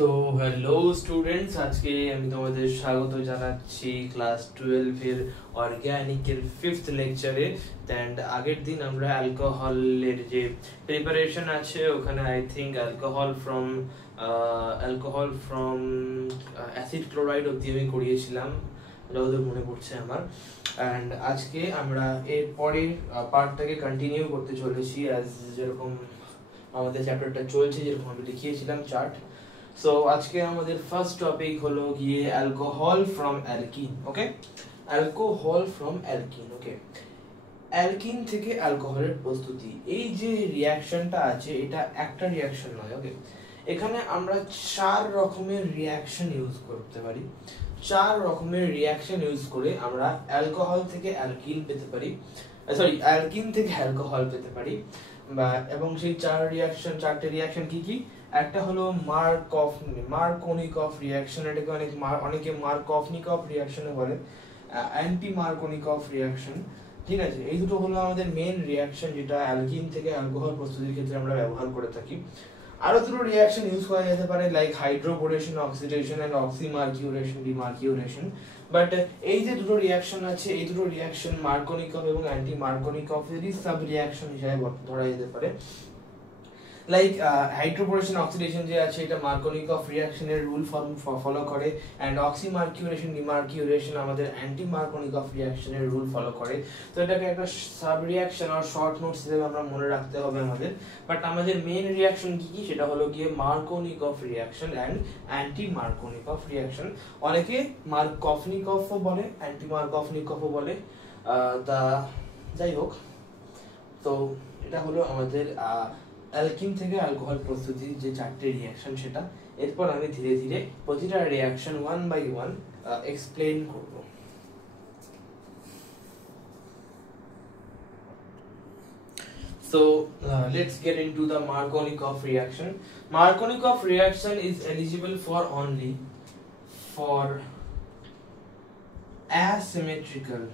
তো hello students, আজকে আমি তোমাদের স্বাগত জানাচ্ছি ক্লাস 12 এর অর্গানিকের 5th লেকচারে। এন্ড আগের দিন আমরা অ্যালকোহলের যে প্রিপারেশন আছে ওখানে I think alcohol from acid chloride অবধি আমি করিয়েছিলাম যতদূর মনে পড়ছে আমার। অ্যান্ড আজকে আমরা এর পরের পার্টটাকে কন্টিনিউ করতে চলেছি অ্যাজ যেরকম আমাদের চ্যাপ্টারটা চলছে, যেরকম আমি দেখিয়েছিলাম চার্ট। সো আজকে আমাদের ফার্স্ট টপিক হলো গিয়ে alcohol from alkyne. Okay, alcohol from alkyne. Okay, alkyne থেকে অ্যালকোহলের প্রস্তুতি, এই যে রিয়াকশনটা আছে এটা একটা রিয়াকশন নয়। ওকে, এখানে আমরা 4 রকমের রিয়াকশন ইউজ করতে পারি। 4 রকমের রিয়াকশন ইউজ করে আমরা অ্যালকোহল থেকে অ্যালকিন পেতে পারি, অ্যালকিন থেকে অ্যালকোহল পেতে পারি। এবং সেই চারটে রিয়াকশন কি কি? একটা হলো মার্কোনিকফ রিয়াকশন, এটাকে অনেকে মার্কভনিকফ রিয়াকশনও বলে, অ্যান্টি মার্কোনিকফ রিয়াকশন। ঠিক আছে, এই দুটো হলো আমাদের মেন রিয়াকশন যেটা অ্যালকিন থেকে অ্যালকোহল প্রস্তুতির ক্ষেত্রে আমরা ব্যবহার করে থাকি। আরো দুটো রিয়াকশন ইউজ করা যেতে পারে, like হাইড্রোবোরেশন oxidation and oxymercuration ডিমার্কিউরেশন। But এই যে দুটো রিয়াকশন আছে, এই দুটো রিয়াকশন মার্কোনিকফ এবং অ্যান্টি মার্কোনিকফেরই সাব রিয়াকশন হিসেবে ধরা যেতে পারে। লাইক হাইড্রোবোরেশন অক্সিডেশন যে আছে এটা মার্কোনিকফ রিয়াকশনের রুল ফলো করে, অ্যান্ড অক্সিমার্কিউরেশন ডিমার্কিউরেশন আমাদের অ্যান্টি মার্কোনিকফ রিয়াকশনের রুল ফলো করে। তো এটাকে একটা সাব রিয়াকশন আর শর্ট নোটস হিসেবে আমরা মনে রাখতে হবে আমাদের। বাট আমাদের মেন রিয়াকশন কি কি সেটা হলো গিয়ে মার্কোনিকফ রিয়াকশন অ্যান্ড অ্যান্টি মার্কোনিকফ রিয়াকশন। অনেকে মার্কভনিকফও বলে, অ্যান্টি মার্কভনিকফও বলে। যাই হোক, তো এটা হলো আমাদের অ্যালকিন থেকে অ্যালকোহল প্রস্তুতির যে চারটে রিয়াকশন সেটা। এরপর আমি ধীরে ধীরে প্রতিটা reaction one by one explain করব। So let's get into the Markovnikov reaction. Markovnikov reaction is eligible for only for asymmetrical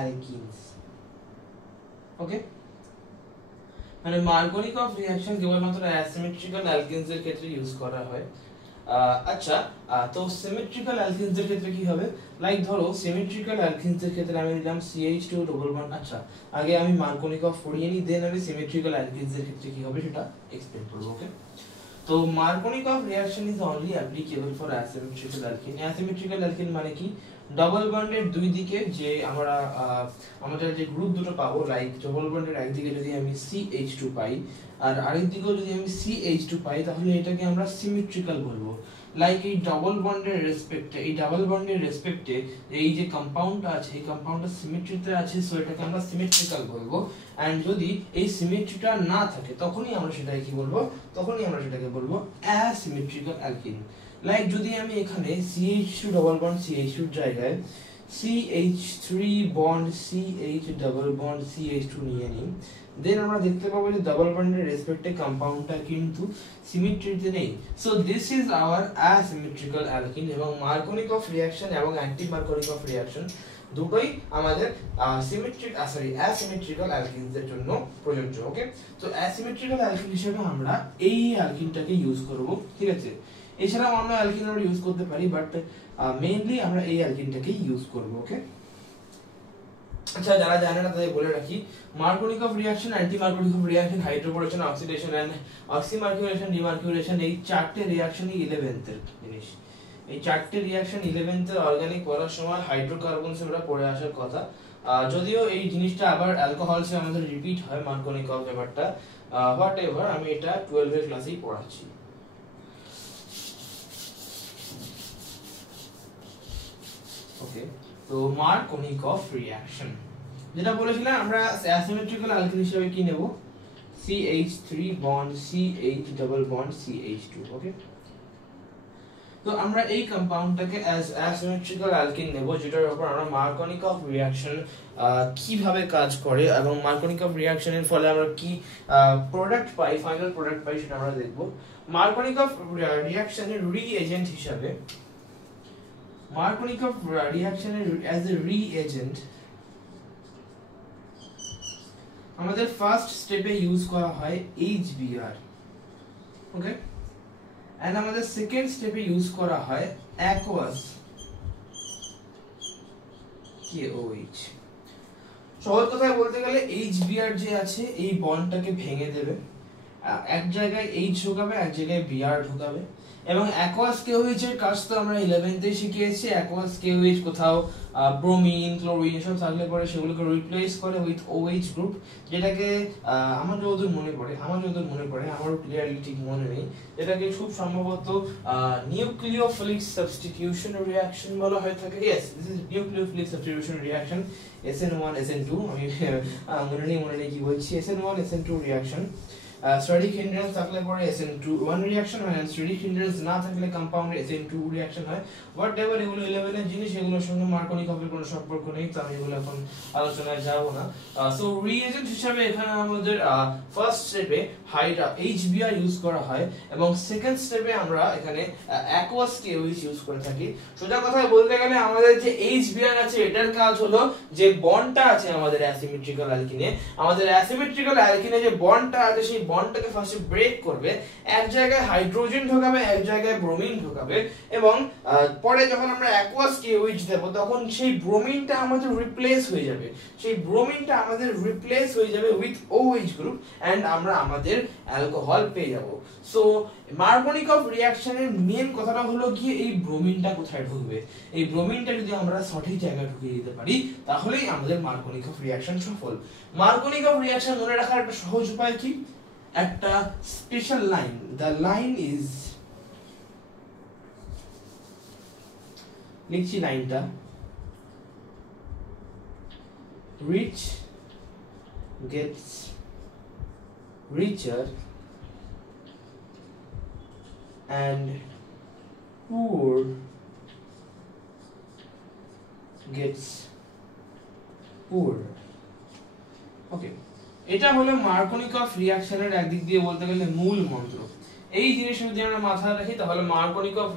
alkenes. ওকে, মানে মার্কোনিকফ রিঅ্যাকশন কেবলমাত্র অ্যাসিমেট্রিক্যাল অ্যালকেনস এর ক্ষেত্রে ইউজ করা হয়। আচ্ছা, তো সিমেট্রিক্যাল অ্যালকেনস এর ক্ষেত্রে কি হবে? লাইক ধরো সিমেট্রিক্যাল অ্যালকেনস এর ক্ষেত্রে আমি নিলাম CH2 ডবল বন্ড। আচ্ছা, আগে আমি মার্কোনিকফ পড়িয়ে নিই, দেন আমি সিমেট্রিক্যাল অ্যালকেনস এর ক্ষেত্রে কি হবে সেটা এক্সপ্লেন করব। ওকে, তো Markovnikov reaction is only applicable for asymmetrical alkene. Asymmetrical alkene মানে কি? ডাবল বন্ডের দুই দিকে যে আমাদের যে গ্রুপ দুটো পাবো, লাইক ডাবল বন্ডের একদিকে যদি আমি CH2 পাই আর আরেক দিকেও যদি আমি CH2 পাই, তাহলে এটাকে আমরা সিমেট্রিক্যাল বলবো। লাইক এই ডাবল বন্ডের রেসপেক্টে এই যে কম্পাউন্ডটা আছে, এই কম্পাউন্ডটা সিমেট্রিতে আছে, সো এটাকে আমরা সিমেট্রিক্যাল বলবো। এন্ড যদি এই সিমেট্রিটা না থাকে তখনই আমরা সেটাকে কি বলবো? তখনই আমরা সেটাকে বলবো অ্যাসিমেট্রিক্যাল অ্যালকিন। লাইক যদি আমি এখানে CH2 ডবল বন্ড CH2 এর জায়গায় CH3 bond CH double bond CH2 নিয়ে নিই, দেন আমরা দেখতে পাবো যে ডাবল বন্ডের রেসপেক্টে কম্পাউন্ডটা কিন্তু সিমেট্রিতে নেই। So this is hour asymmetrical alkyne. এবং মার্কোনিকফ রিঅ্যাকশন এবং অ্যান্টি মার্কোনিকফ রিঅ্যাকশন দুটোই আমাদের অ্যাসিমেট্রিক্যাল অ্যালকিনসের জন্য প্রযোজ্য। ওকে, তো অ্যাসিমেট্রিক্যাল অ্যালকিন হিসেবে আমরা এই অ্যালকিনটাকে ইউজ করব। ঠিক আছে, এছাড়াও অন্য অ্যালকিন আমরা ইউজ করতে পারি, বাট মেইনলি আমরা এই অ্যালকিনটাকে ইউজ করব। ওকে, আচ্ছা, যারা জানে না তাদের বলে রাখি, Markovnikov reaction, anti Markovnikov reaction, hydroboration oxidation and oxymercuration demercuration, এই চারটে রিঅ্যাকশনই 11th এর জিনিস। এই চারটে রিঅ্যাকশন 11th এর অর্গানিক পড়ার সময় হাইড্রোকার্বনস আমরা পড়ে আসার কথা। যদিও এই জিনিসটা আবার অ্যালকোহলসে আমাদের রিপিট হয় মার্কোনিকফ ব্যাপারটা, হোয়াট এভার, আমি এটা 12 এর ক্লাসেই পড়াচ্ছি। ওকে, তো মার্কোনিকফ রিঅ্যাকশন যেটা বলেছিলাম আমরা অ্যাসিমেট্রিক্যাল অ্যালকিন হিসেবে কি নেব? CH3 bond CH double bond CH2। ওকে, তো আমরা এই কম্পাউন্ডটাকে অ্যাজ অ্যাসিমেট্রিক্যাল অ্যালকিন নেব, যেটার উপর আমরা মার্কোনিকফ রিঅ্যাকশন কিভাবে কাজ করে এবং মার্কোনিকফ রিঅ্যাকশনের ফলে আমরা কি প্রোডাক্ট পাই, ফাইনাল প্রোডাক্ট পাই, সেটা আমরা দেখব। মার্কোনিকফ রিঅ্যাকশনের রিএজেন্ট হিসাবে Markovnikov reaction as a reagent আমাদের ফার্স্ট স্টেপে ইউজ করা হয় HBr, ওকে, এন্ড আমাদের সেকেন্ড স্টেপে ইউজ করা হয় aqueous KOH। সহজ কথায় বলতে গেলে HBr যে আছে এই বন্ডটাকে ভেঙে দেবে, এক জায়গায় H ঢোকাবে, এক জায়গায় Br ঢোকাবে, এবং aqueous KOH এর কাজ তো আমরা 11th এ শিখিয়েছি। aqueous KOH কোথাও ব্রোমিন, ক্লোরিন সব থাকলে পরে সেগুলোকে রিপ্লেস করে উইথ OH গ্রুপ, যেটাকে আমার যতদূর মনে পড়ে, আমারও ক্লিয়ারলি ঠিক মনে নেই, এটাকে খুব সম্ভবত নিউক্লিওফিলিক সাবস্টিটিউশন রিঅ্যাকশন বলা হয়ে থাকে। Yes, this is nucleophilic substitution reaction, SN1 SN2, আমি মনে নেই কি বলছি, SN1 SN2 reaction. Static hindrance থাকলে পরে SN2 রিঅ্যাকশন হয়, এন্ড স্ট্যাটিক হিন্ড্রেন্স না থাকলে কম্পাউন্ড SN2 রিঅ্যাকশন হয়। হোয়াটএভার, এগুলো 11 এর জিনিস, এগুলোর সঙ্গে মার্কনিকফের কোনো সম্পর্ক নেই, তো আমি এগুলো এখন আলোচনায় যাব না। সো রিএজেন্ট হিসেবে এখানে আমাদের ফার্স্ট স্টেপে HBr ইউজ করা হয়, এবং সেকেন্ড স্টেপে আমরা এখানে aqueous KOH ইউজ করে থাকি। সোজা কথায় বলতে গেলে আমাদের যে HBr আছে এটার কাজ হলো যে বন্ডটা আছে আমাদের অ্যাসিমেট্রিক্যাল অ্যালকিনে, যে বন্ডটা আছে সেই বন্ডটাকে ফার্স্টে ব্রেক করবে, এক জায়গায় হাইড্রোজেন ঢোকাবে, এক জায়গায় ব্রোমিন ঢোকাবে, এবং পরে যখন আমরা aqueous KOH দেব তখন সেই ব্রোমিনটা আমাদের রিপ্লেস হয়ে যাবে, উইথ OH গ্রুপ, এন্ড আমরা আমাদের অ্যালকোহল পেয়ে যাব। সো মার্কনিকফ রিঅ্যাকশনের মেন কথাটা হলো কি, এই ব্রোমিনটা কোথায় ঢুকবে, এই ব্রোমিনটা যদি আমরা সঠিক জায়গায় ঢুকিয়ে দিতে পারি তাহলেই আমাদের মার্কনিকফ রিঅ্যাকশন সফল। মার্কনিকফ রিঅ্যাকশন মনে রাখার একটা সহজ উপায় কি, একটা special line, the line is, লিখছি লাইনটা, rich gets richer and poor gets poorer। ওকে, এটা হলো মার্কনিকফ রিঅ্যাকশনের একদিক দিয়ে বলতে গেলে মূল মন্ত্র। এই জিনিসটা যদি আমরা মাথায় রাখি তাহলে মার্কনিকফ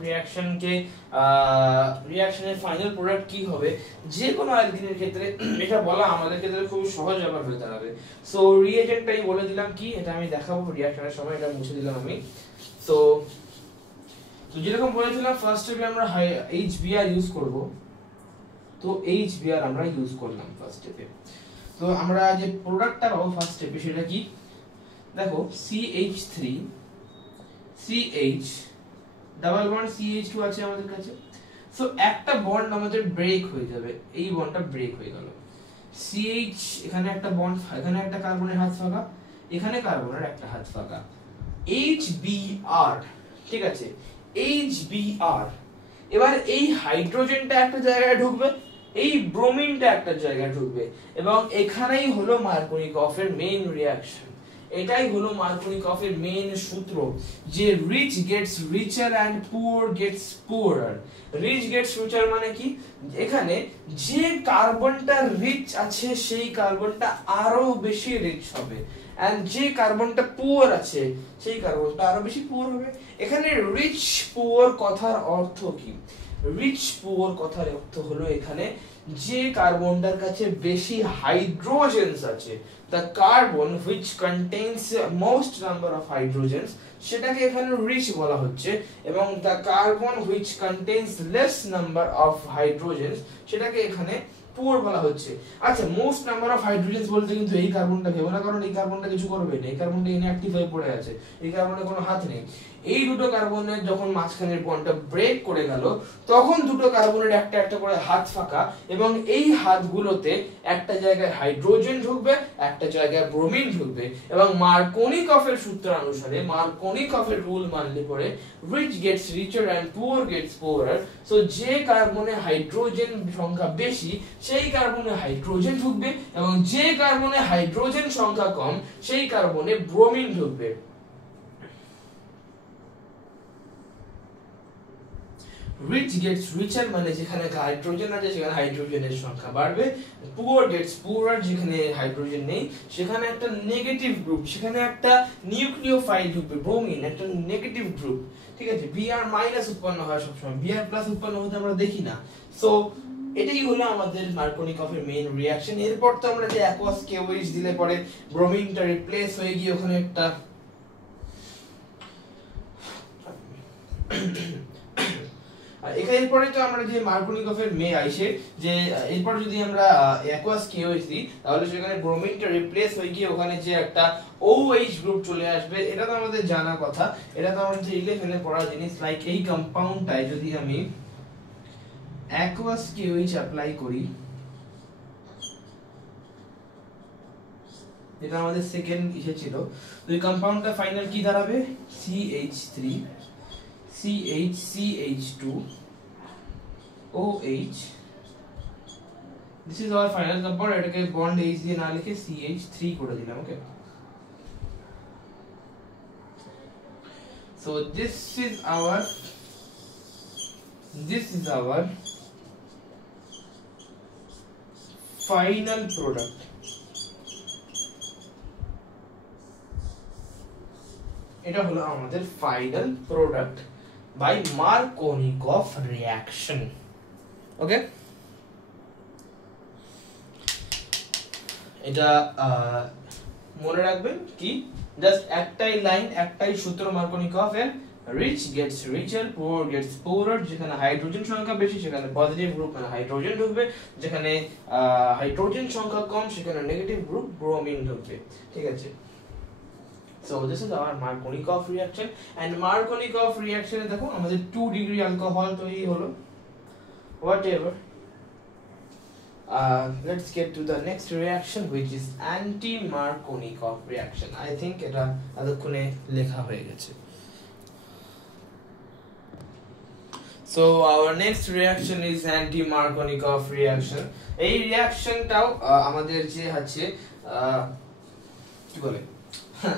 রিঅ্যাকশনের ফাইনাল প্রোডাক্ট কি হবে যে কোনো অ্যালকিনের ক্ষেত্রে এটা বলা আমাদের ক্ষেত্রে খুব সহজ ব্যাপার হয়ে দাঁড়াবে। সো রিএজেন্টটাই বলে দিলাম কি, এটা আমি দেখাবো রিঅ্যাকশনের সময়, এটা মুছে দিলাম আমি। তো যেরকম বলেছিলাম ফার্স্ট স্টেপে আমরা HBr ইউজ করব, তো HBr আমরা ইউজ করলাম ফার্স্ট স্টেপে। তো আমরা যে প্রোডাক্টটা পাবো ফার্স্ট স্টেপে সেটা কি, দেখো CH3 CH double bond CH2 আছে আমাদের কাছে। সো একটা বন্ড আমাদের ব্রেক হয়ে যাবে, এই বন্ডটা ব্রেক হয়ে গেল, CH এখানে একটা বন্ড, এখানে একটা কার্বনের হাত ফাঁকা, এখানে কার্বনের একটা হাত ফাঁকা, HBr, ঠিক আছে, HBr। এবার এই হাইড্রোজেনটা একটা জায়গায় ঢুকবে, এই ব্রোমিনটা একটা জায়গায় ঢুকবে, এবং এখানেই হলো মার্কনিকফের মেইন রিঅ্যাকশন। এটাই হলো মার্কনিকফের মেইন সূত্র, যে rich gets richer and poor gets poorer. Rich gets richer মানে কি, এখানে যে কার্বনটা রিচ আছে সেই কার্বনটা আরো বেশি রিচ হবে, এন্ড যে কার্বনটা পুয়ার আছে সেই কার্বনটা আরো বেশি পুয়ার হবে। এখানে রিচ পুয়ার কথার অর্থ কি, রিচ পুয়ার কথার অর্থ হলো এখানে যে কার্বনটার কাছে বেশি হাইড্রোজেনস আছে, the carbon which contains most number of hydrogens, সেটাকে এখানে রিচ বলা হচ্ছে, এবং the carbon which contains less number of hydrogens সেটাকে এখানে পুয়ার বলা হচ্ছে। আচ্ছা, মোস্ট নাম্বার অফ হাইড্রোজেনস বলতে কিন্তু এই কার্বনটা ভেবো না, কারণ এই কার্বনটা কিছু করবে না, এই কার্বনটা ইনঅ্যাক্টিভ হয়ে পড়ে আছে, এই কার্বনের কোনো হাত নেই। এই দুটো কার্বনের যখন মাঝখানের বন্ডটা ব্রেক করে গেল তখন দুটো কার্বনের একটা একটা করে হাত ফাঁকা, এবং এই হাতগুলোতে একটা জায়গায় হাইড্রোজেন ঢুকবে, একটা জায়গায় ব্রোমিন ঢুকবে, এবং মার্কনিকফের সূত্র অনুসারে, মার্কনিকফের রুল মানলে পরে rich gets richer and poor gets poorer. So যে কার্বনে হাইড্রোজেন সংখ্যা বেশি সেই কার্বনে হাইড্রোজেন ঢুকবে, এবং যে কার্বনে হাইড্রোজেন সংখ্যা কম সেই কার্বনে ব্রোমিন ঢুকবে। রিচ গেটস রিচার মানে যেখানে হাইড্রোজেন আছে সেখানে হাইড্রোজেনের সংখ্যা বাড়বে, পুয়ার গেটস পুয়ার যেখানে হাইড্রোজেন নেই সেখানে একটা নেগেটিভ গ্রুপ, সেখানে একটা নিউক্লিওফাইল ঢুকবে, ব্রোমিন একটা নেগেটিভ গ্রুপ, ঠিক আছে। Br মাইনাস উৎপন্ন হয় সবসময়, Br প্লাস উৎপন্ন হতে আমরা দেখি না। সো এটাই হলো আমাদের মার্কোনিকফের মেইন রিঅ্যাকশন। এরপর তো আমরা যে অ্যাকোয়াস কেওএইচ দিলে পরে ব্রোমিনটা রিপ্লেস হয়ে গিয়ে ওখানে একটা এরপরে তো আমরা যে মার্কোনিকফের মে আইসে যে এরপর যদি আমরা অ্যাকোয়াস কেওএইচ দিই তাহলে সেখানে ব্রোমিনটা রিপ্লেস হয়ে গিয়ে ওখানে যে একটা OH গ্রুপ চলে আসবে। এটা তো আমাদের জানা কথা, এটা তো আমাদের 11 এ পড়া জিনিস। লাইক এই কম্পাউন্ডটায় যদি আমি অ্যাকোয়াস কেওএইচ অ্যাপ্লাই করি, এটা আমাদের সেকেন্ড ইসে ছিল, তো এই কম্পাউন্ডটা ফাইনাল কি দাঁড়াবে? CH3 CH2 OH। This is our final compound. এটাকে বন্ড H দিয়ে না লিখে CH3 করে দিলাম। ওকে, so this is our final product। এটা হলো আমাদের ফাইনাল প্রোডাক্ট বাই মার্কোনিকফ রিঅ্যাকশন। ওকে, এটা মনে রাখবেন কি, জাস্ট একটাই লাইন, একটাই সূত্র মার্কোনিকফ এর, রিচ গেটস রিচার, পুয়ার গেটস পুয়ারার। যেখানে হাইড্রোজেন সংখ্যা বেশি সেখানে পজিটিভ গ্রুপ মানে হাইড্রোজেন ঢুকবে, যেখানে হাইড্রোজেন সংখ্যা কম সেখানে নেগেটিভ গ্রুপ ব্রোমিন ঢুকবে। ঠিক আছে, so this is our Markovnikov reaction, and Markovnikov reaction এ দেখো আমাদের 2 ডিগ্রি অ্যালকোহল তৈরি হলো। whatever, let's get to the next reaction which is anti-Markovnikov reaction। I think এটা এতক্ষণে লেখা হয়ে গেছে। so our next reaction is anti-Markovnikov reaction। এই রিঅ্যাকশনটাও আমাদের যে আছে কি বলে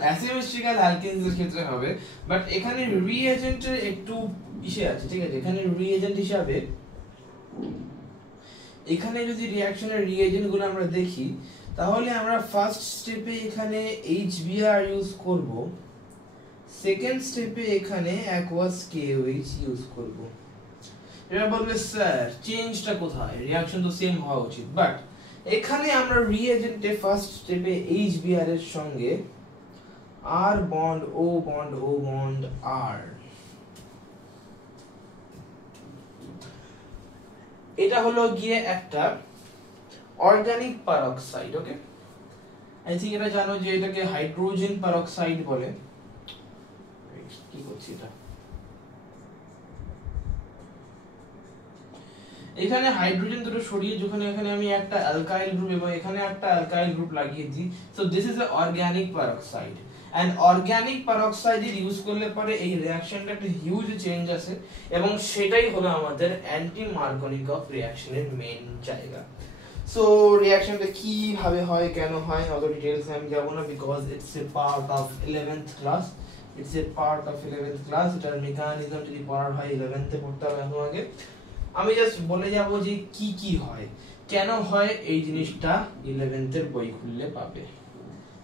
অ্যাসিমেট্রিক্যাল অ্যালকেনস এর ক্ষেত্রে হবে, বাট এখানে রিএজেন্টের একটু ইসে আছে। ঠিক আছে, এখানে রিএজেন্ট হিসাবে এখানে যদি রিঅ্যাকশনের রিএজেন্ট গুলো আমরা দেখি তাহলে আমরা ফার্স্ট স্টেপে এখানে HBr ইউজ করব, সেকেন্ড স্টেপে এখানে অ্যাকোয়াস KOH ইউজ করব। এরা বলবে স্যার চেঞ্জটা কোথায়, রিঅ্যাকশন তো সেম হওয়া উচিত, বাট এখানে আমরা রিএজেন্টে ফার্স্ট স্টেপে HBr এর সঙ্গে R bond O bond O bond R, এটা হলো গিয়ে একটা organic peroxide. Okay, I think এটা জানো যে এটাকে হাইড্রোজেন পারঅক্সাইড বলে। কি করছি এটা, এখানে হাইড্রোজেন দুটো সরিয়ে যখন এখানে আমি একটা অ্যালকাইল গ্রুপ এবং এখানে একটা অ্যালকাইল গ্রুপ লাগিয়ে দিই, so this is a organic peroxide. And organic peroxide use করলে পরে এই রিঅ্যাকশনটা একটা হিউজ চেঞ্জ আসে, এবং সেটাই হলো আমাদের অ্যান্টি মার্কোনিকফ রিঅ্যাকশনের মেইন জায়গা। সো রিঅ্যাকশনটা কিভাবে হয়, কেন হয়, অত ডিটেইলস আমি যাব না, because it's a part of 11th class. এটার মেকানিজম যদি পড়ার হয় 11th এ পড়তে হবে তোমাকে। আমি জাস্ট বলে যাব যে কি কি হয়, কেন হয়, এই জিনিসটা 11th এর বই খুললে পাবে।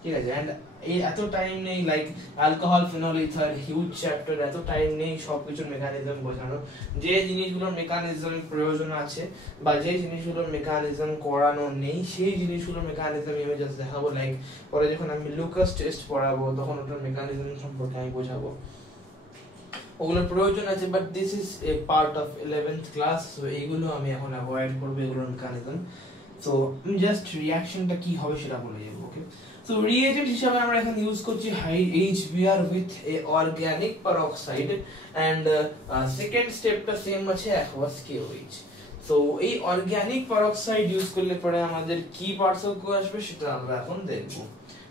ঠিক আছে, এন্ড এই এত টাইম নেই, like alcohol phenol ether huge chapter, এত টাইম নেই সবকিছুর মেকানিজম বোঝানো। যে জিনিসগুলোর মেকানিজম প্রয়োজন আছে বা যে জিনিসগুলোর মেকানিজম করানো নেই সেই জিনিসগুলোর মেকানিজম আমি জাস্ট দেখাবো। লাইক পরে যখন আমি লুকাস টেস্ট পড়াবো তখন ওটার মেকানিজম সম্পর্কে আমি বোঝাবো, ওগুলোর প্রয়োজন আছে, but this is A part of 11th class. So এইগুলো আমি এখন অ্যাভয়েড করবো, এগুলোর মেকানিজম। সো আমি জাস্ট রিঅ্যাকশনটা কি হবে সেটা বলে যাবো। ওকে, সো রিএজেন্ট হিসেবে আমরা এখন ইউজ করছি HBr with a organic peroxide, and second স্টেপটা সেম আছে অ্যাকোয়াস KOH। সো এই অর্গানিক পারঅক্সাইড ইউজ করলে পরে আমাদের কি পার্থক্য আসবে সেটা আমরা এখন দেখব।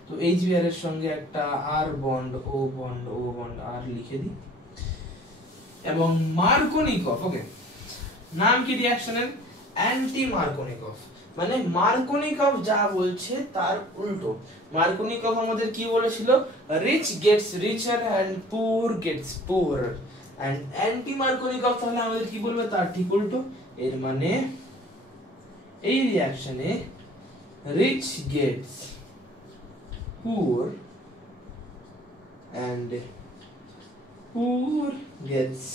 তো HBr এর সঙ্গে একটা R bond O bond O bond R লিখে দিই, এবং মার্কোনিকফ। ওকে, নাম কি রিঅ্যাকশনের? অ্যান্টি মার্কোনিকফ। মানে মার্কোনিকফ যা বলছে তার উল্টো। মার্কোনিকফ আমাদের কি বলেছিল? Rich gets richer and poor gets poor. And anti Markovnikov তাহলে আমাদের কি বলবে? তার ঠিক উল্টো। এর মানে এই রিঅ্যাকশনে rich gets poor and poor gets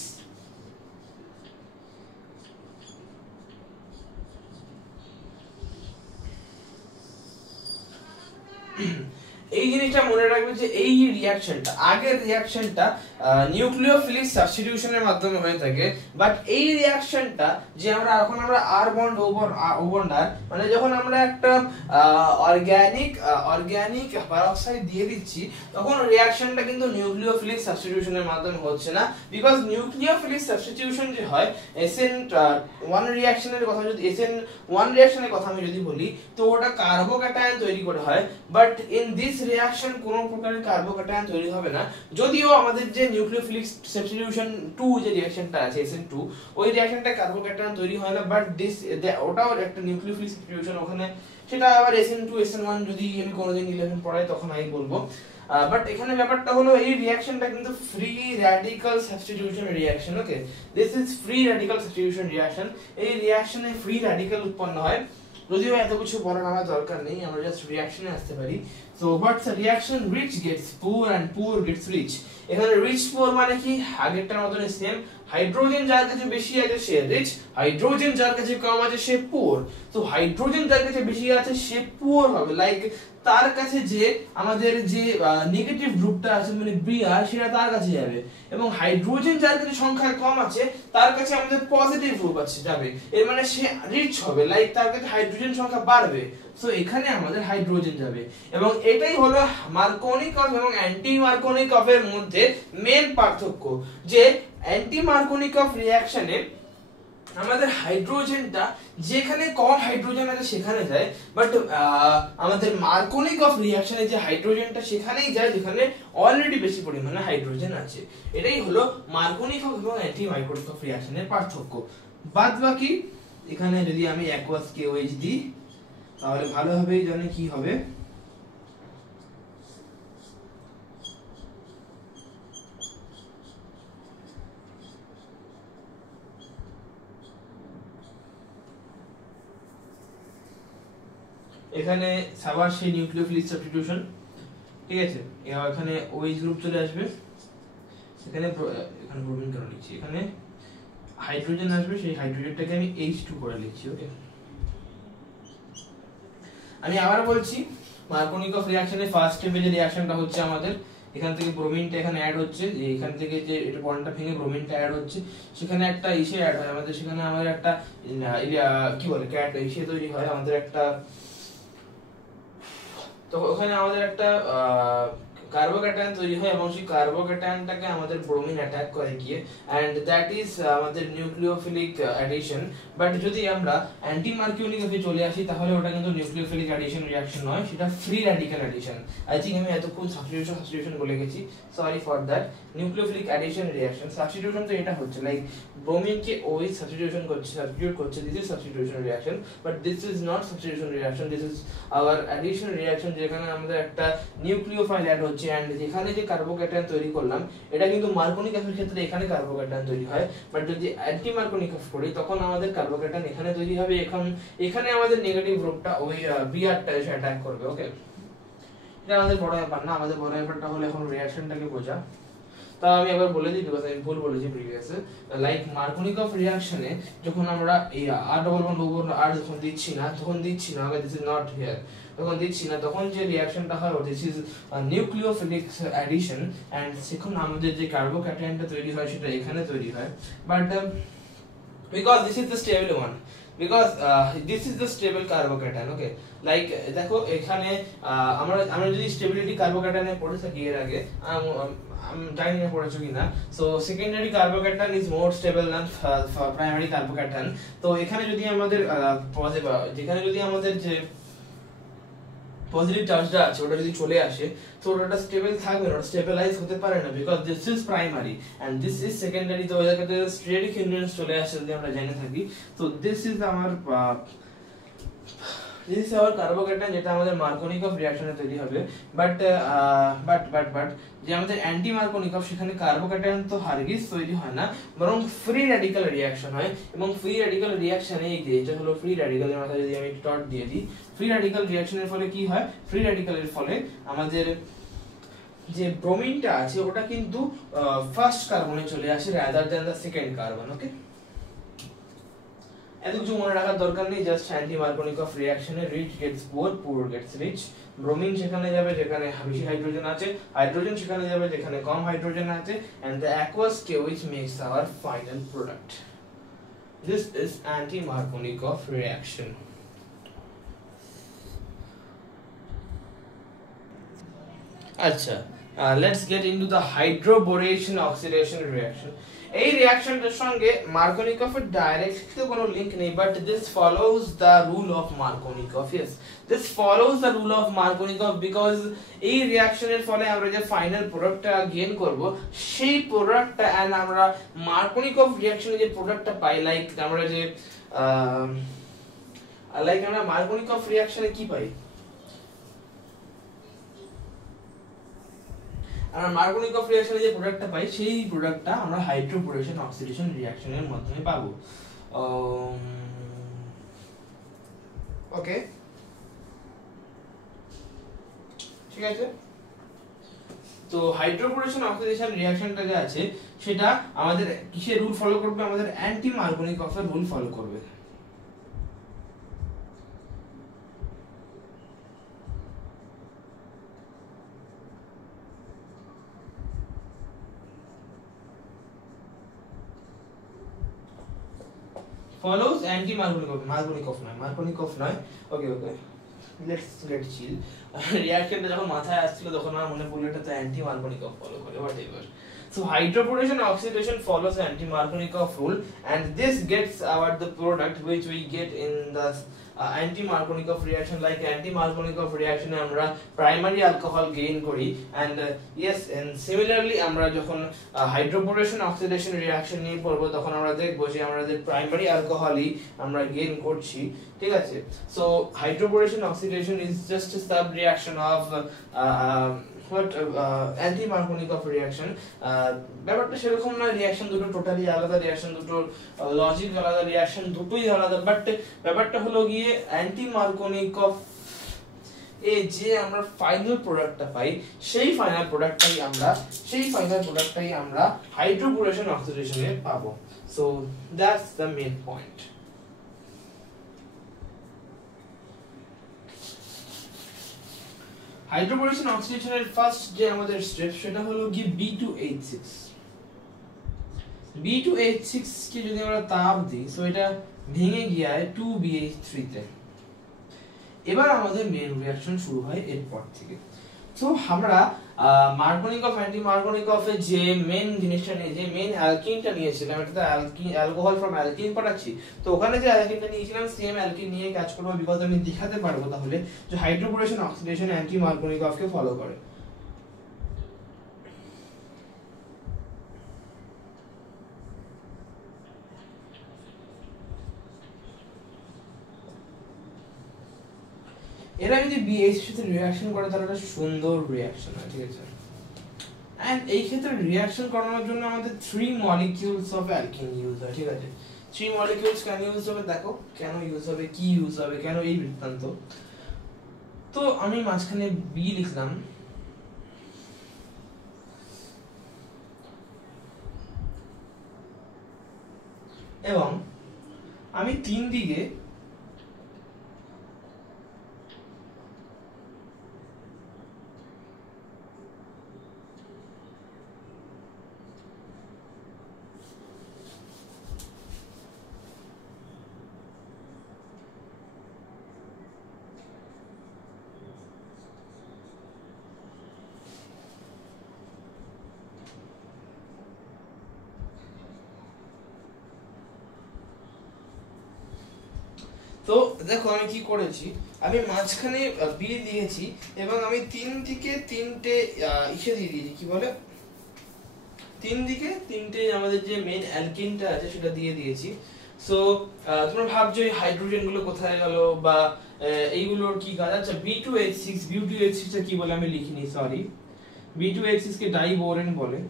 এই জিনিসটা মনে রাখবে যে এই রিঅ্যাকশনটা, আগের রিঅ্যাকশনটা নিউক্লিওফিলিক সাবস্টিটিউশনের মাধ্যমে হয়ে থাকে, বাট এই রিঅ্যাকশনটা যে এখন আমরা আর বন্ড ও বন্ড আর, মানে যখন আমরা একটা অর্গানিক পেরক্সাইড দিয়ে দিচ্ছি তখন রিঅ্যাকশনটা কিন্তু নিউক্লিওফিলিক সাবস্টিটিউশনের মাধ্যমে হচ্ছে না, বিকজ নিউক্লিওফিলিক সাবস্টিটিউশন যে হয় SN1 রিঅ্যাকশনের কথা, যদি SN1 রিঅ্যাকশনের কথা আমি যদি বলি তো ওটা কার্বোক্যাটায়ন তৈরি করে হয়, বাট ইন দিস রিঅ্যাকশন কোনো প্রকারের কার্বোক্যাটায়ন তৈরি হবে না। যদিও আমাদের যে নিউক্লিওফিলিক সাবস্টিটিউশন 2 যে রিঅ্যাকশনটা আছে SN2, ওই রিঅ্যাকশনটা কার্বোক্যাটায়ন তৈরি হয় না, বাট ওটাও একটা নিউক্লিওফিলিক সাবস্টিটিউশন, ওখানে সেটা আবার SN2 SN1 যদি আমি কোনোদিন 11 পড়াই তখন আমি বলবো। বাট এখানে ব্যাপারটা হলো এই রিঅ্যাকশনটা কিন্তু free radical substitution reaction. Okay, this is free radical substitution reaction. এই রিঅ্যাকশনে ফ্রি র্যাডিক্যাল উৎপন্ন হয়, যদিও এত কিছু বলার আমার দরকার নেই, আমরা জাস্ট রিঅ্যাকশনে আসতে পারি। So but reaction rich gets poor and poor gets rich. এখানে রিচ পুর মানে কি, আগেরটার মতই সেম, হাইড্রোজেন যার কাছে বেশি আছে সে রিচ, হাইড্রোজেন যার কাছে কম আছে সে পুর। তো হাইড্রোজেন যার কাছে বেশি আছে সে পুর হবে, লাইক তার কাছে যে আমাদের যে নেগেটিভ গ্রুপটা আছে মানে Br, সেটা তার কাছে যাবে, এবং হাইড্রোজেন যার কাছে সংখ্যায় কম আছে তার কাছে আমাদের পজিটিভ গ্রুপ আছে যাবে, এর মানে সে রিচ হবে, লাইক তার কাছে হাইড্রোজেন সংখ্যা বাড়বে, সো এখানে আমাদের হাইড্রোজেন যাবে। এবং এটাই হলো মার্কোনিকভ এবং অ্যান্টি মার্কোনিকভ এর মধ্যে মেন পার্থক্য, যে অ্যান্টি মার্কোনিকভ রিঅ্যাকশনে আমাদের হাইড্রোজেনটা যেখানে কম হাইড্রোজেন আছে সেখানে যায়, বাট আমাদের মার্কোনিকভ রিঅ্যাকশনে যে হাইড্রোজেনটা সেখানেই যায় যেখানে অলরেডি বেশি পরিমাণে হাইড্রোজেন আছে। এটাই হলো মার্কোনিকভ এবং অ্যান্টি মার্কোনিকভ রিঅ্যাকশনের পার্থক্য। বাদ বাকি এখানে যদি আমি অ্যাকুয়াস KOH দিই তাহলে ভালোভাবেই জানি কি হবে। এখানে আবার সেই নিউক্লিওফিলিক সাবস্টিটিউশন, ঠিক আছে, এখানে OH গ্রুপ চলে আসবে, এখানে ব্রোমিন কেন লিখছি, এখানে হাইড্রোজেন আসবে, সেই হাইড্রোজেনটাকে আমি H2 করে লিখছি। ওকে, আমি আবার বলছি, মার্কোনিকভ রিঅ্যাকশনে ফার্স্ট স্টেপে যে রিঅ্যাকশনটা হচ্ছে আমাদের, এখান থেকে ব্রোমিনটা এখানে অ্যাড হচ্ছে, যে এখান থেকে যে এটা বন্ডটা ভেঙে ব্রোমিনটা অ্যাড হচ্ছে, সেখানে একটা ইসে অ্যাড হয় আমাদের, সেখানে আমাদের একটা কি বলে ক্যাট ইসে তৈরি হয় আমাদের একটা, তো ওখানে আমাদের একটা কার্বোক্যাটায়ন তৈরি হয় এবং সেই কার্বোক্যাটায়নটাকে আমাদের ব্রোমিন অ্যাটাক করে গিয়ে, এন্ড দ্যাট ইজ আমাদের নিউক্লিওফিলিক অ্যাডিশন। বাট যদি আমরা অ্যান্টি মার্কোনিকভে চলে আসি তাহলে ওটা কিন্তু নিউক্লিওফিলিক অ্যাডিশন রিঅ্যাকশন নয়, সেটা free radical addition. I think আমি এতক্ষণ সাবস্টিটিউশন বলে গেছি, sorry for that. Nucleophilic addition reaction, substitution তো এটা হচ্ছে লাইক ব্রোমিনকে OH সাবস্টিটিউট করছে, this is substitution reaction, but this is not substitution reaction, this is hour addition reaction, যেখানে আমাদের একটা নিউক্লিওফাইল অ্যাড হচ্ছে, এন্ড যেখানে যে কার্বোক্যাটায়ন তৈরি করলাম এটা কিন্তু মার্কোনিকভের ক্ষেত্রে এখানে কার্বোক্যাটায়ন তৈরি হয়, বাট যদি অ্যান্টি মার্কোনিকভ করি তখন আমাদের কার্বোক্যাটায়ন এখানে তৈরি হবে, এখানে আমাদের নেগেটিভ গ্রুপটা ওই Br-টা এসে অ্যাটাক করবে। ওকে, এটা আমাদের বড় ব্যাপার না, আমাদের বড় ব্যাপারটা হলো এখন রিঅ্যাকশনটাকে বোঝা। তা আমি একবার বলে দিই, বিকজ আমি ভুল বলেছি প্রিভিয়াসে, লাইক মার্কোনিকভ রিঅ্যাকশনে যখন আমরা এই R ডবল বন্ড ও বন্ড R যখন দিচ্ছি না, দিস ইজ নট হিয়ার, তখন দিচ্ছি না, তখন যে রিঅ্যাকশনটা হয় this is nucleophilic addition, and সেখানে আমাদের যে কার্বোক্যাটায়নটা তৈরি হয় সেটা এখানে তৈরি হয়, but because this is the stable one, because this is the stable carbocation. Okay, like দেখো এখানে আমরা যদি স্টেবিলিটি কার্বোক্যাটায়নে পড়ে থাকি এর আগে, জানি না পড়েছো কিনা, so secondary carbocation is more stable than primary carbocation. তো এখানে যদি আমাদের যেখানে যদি আমাদের যে পজিটিভ চার্জটা আছে ওটা যদি চলে আসে তো ওটা স্টেবল থাকবে না, ওটা স্টেবিলাইজ হতে পারে না, because this is primary and this is secondary. তো এর ক্ষেত্রে স্টেরিক হিন্ড্রেন্স চলে আসে যদি আমরা জেনে থাকি। তো দিস ইজ আমার কার্বোক্যাটায়ন যেটা আমাদের মার্কোনিকভ রিঅ্যাকশনে তৈরি হবে, বাট যে আমাদের অ্যান্টি মার্কোনিকভ সেখানে কার্বোক্যাটায়ন তো হারগিজ তৈরি হয় না, বরং ফ্রি র্যাডিক্যাল রিঅ্যাকশন হয়। এবং ফ্রি র্যাডিক্যাল রিঅ্যাকশনে এই যে এটা হলো ফ্রি র্যাডিক্যালের মাথায় যদি আমি ডট দিয়ে দিই, ফ্রি র্যাডিক্যাল রিঅ্যাকশনের ফলে কি হয়, ফ্রি র্যাডিক্যালের ফলে আমাদের যে ব্রোমিনটা আছে ওটা কিন্তু ফার্স্ট কার্বনে চলে আসে rather than the second carbon. Okay, এত কিছু মনে রাখার দরকার নেই, জাস্ট অ্যান্টি মার্কোনিকভ রিঅ্যাকশনে rich gets poor, poor gets rich. Bromine সেখানে যাবে যেখানে বেশি হাইড্রোজেন আছে, হাইড্রোজেন সেখানে যাবে যেখানে কম হাইড্রোজেন আছে, and the aqueous K which makes our final product. This is anti-Markovnikov reaction. আচ্ছা, let's get into the hydroboration oxidation reaction. এই রিঅ্যাকশনটার সঙ্গে মার্কোনিকভের ডাইরেক্ট কোনো লিংক নেই, but this follows the rule of Markovnikov. Yes, this follows the rule of Markovnikov because এই রিঅ্যাকশনের ফলে আমরা যে ফাইনাল প্রোডাক্টটা গেইন করব সেই প্রোডাক্টটা এন্ড আমরা মার্কোনিকভ রিঅ্যাকশনে যে প্রোডাক্টটা পাই, লাইক আমরা যে আমরা মার্কোনিকভ রিঅ্যাকশনে কি পাই, আমরা মার্কোনিকভ রিঅ্যাকশনে যে প্রোডাক্টটা পাই সেই প্রোডাক্টটা আমরা হাইড্রোবোরেশন অক্সিডেশন রিঅ্যাকশনের মাধ্যমে পাবো। ওকে, ঠিক আছে। তো হাইড্রোবোরেশন অক্সিডেশন রিঅ্যাকশনটা যে আছে সেটা আমাদের কিসের রুল ফলো করবে, আমাদের অ্যান্টি মার্কোনিকভের রুল ফলো করবে। follows anti-Markovnikov, Markovnikov নয়, ওকে ওকে, লেটস গেট চিল। রিঅ্যাকশনটা যখন মাথায় আসছিল তখন আমার মনে পড়লো এটা তো anti-Markovnikov ফলো করে, whatever. So hydroboration oxidation follows anti-Markovnikov rule, and this gets our the product which we get in the anti-Markovnikov reaction. Like anti-Markovnikov reaction আমরা primary alcohol gain করি, and yes, and similarly আমরা যখন hydroboration oxidation reaction নিয়ে পড়বো তখন আমরা দেখবো যে আমরা যে primary alcoholই আমরা gain করছি, ঠিক আছে। So hydroboration oxidation is just a sub reaction of what anti-Markovnikov reaction. ব্যাপারটা সেরকম না, রিঅ্যাকশন দুটো টোটালি আলাদা, রিঅ্যাকশন দুটো লজিক আলাদা, রিঅ্যাকশন দুটোই আলাদা, বাট ব্যাপারটা হলো গিয়ে অ্যান্টি-মার্কোনিকভ এ যে আমরা ফাইনাল প্রোডাক্টটা পাই সেই ফাইনাল প্রোডাক্টটাই আমরা হাইড্রোবোরেশন অক্সিডেশনে পাবো। So that's the main point. Hydroboration অক্সিডেশনের ফার্স্ট যে আমাদের স্টেপ সেটা হলো কি B2H6। B2H6 কে যদি আমরা তাপ দিই সো এটা ভেঙে গিয়ে 2BH3 তে। এবার আমাদের মেইন রিঅ্যাকশন শুরু হয় এরপর থেকে। সো আমরা মার্কোনিকভ অ্যান্টি-মার্কোনিকভ এর যে মেইন জিনিসটা নিয়ে, যে মেইন অ্যালকিনটা নিয়েছিলাম, এটা তো অ্যালকোহল ফ্রম অ্যালকিন পড়াচ্ছি, তো ওখানে যে অ্যালকিনটা নিয়েছিলাম সেম অ্যালকিন নিয়ে কাজ করব, বিকজ আমি দেখাতে পারবো তাহলে যে হাইড্রোবোরেশন অক্সিডেশন অ্যান্টি-মার্কোনিকভ কে ফলো করে। এরা যদি BH এর সাথে রিঅ্যাকশন করে তাহলে একটা সুন্দর রিঅ্যাকশন হয়, ঠিক আছে। এন্ড এই ক্ষেত্রে রিঅ্যাকশন করানোর জন্য আমাদের 3 মলিকিউলস অফ অ্যালকিন ইউজ হয়, ঠিক আছে। 3 মলিকিউলস কেন ইউজ হবে, দেখো কেন ইউজ হবে, কি ইউজ হবে, কেন এই বৃত্তান্ত। তো আমি মাঝখানে B লিখলাম, এবং আমি 3 দিকে তো দেখো আমি কি করেছি, আমি মাঝখানে বি দিয়েছি এবং আমি তিন দিকে তিনটে ইসে দিয়ে দিয়েছি, কি বলে, তিন দিকে তিনটে আমাদের যে মেইন অ্যালকিনটা আছে সেটা দিয়ে দিয়েছি। সো তোমরা ভাবছো এই হাইড্রোজেন গুলো কোথায় গেল বা এইগুলোর কি কাজ। আচ্ছা, B2H6 টা কি বলে আমি লিখিনি, সরি। B2H6 কে ডাইবোরেন বলে।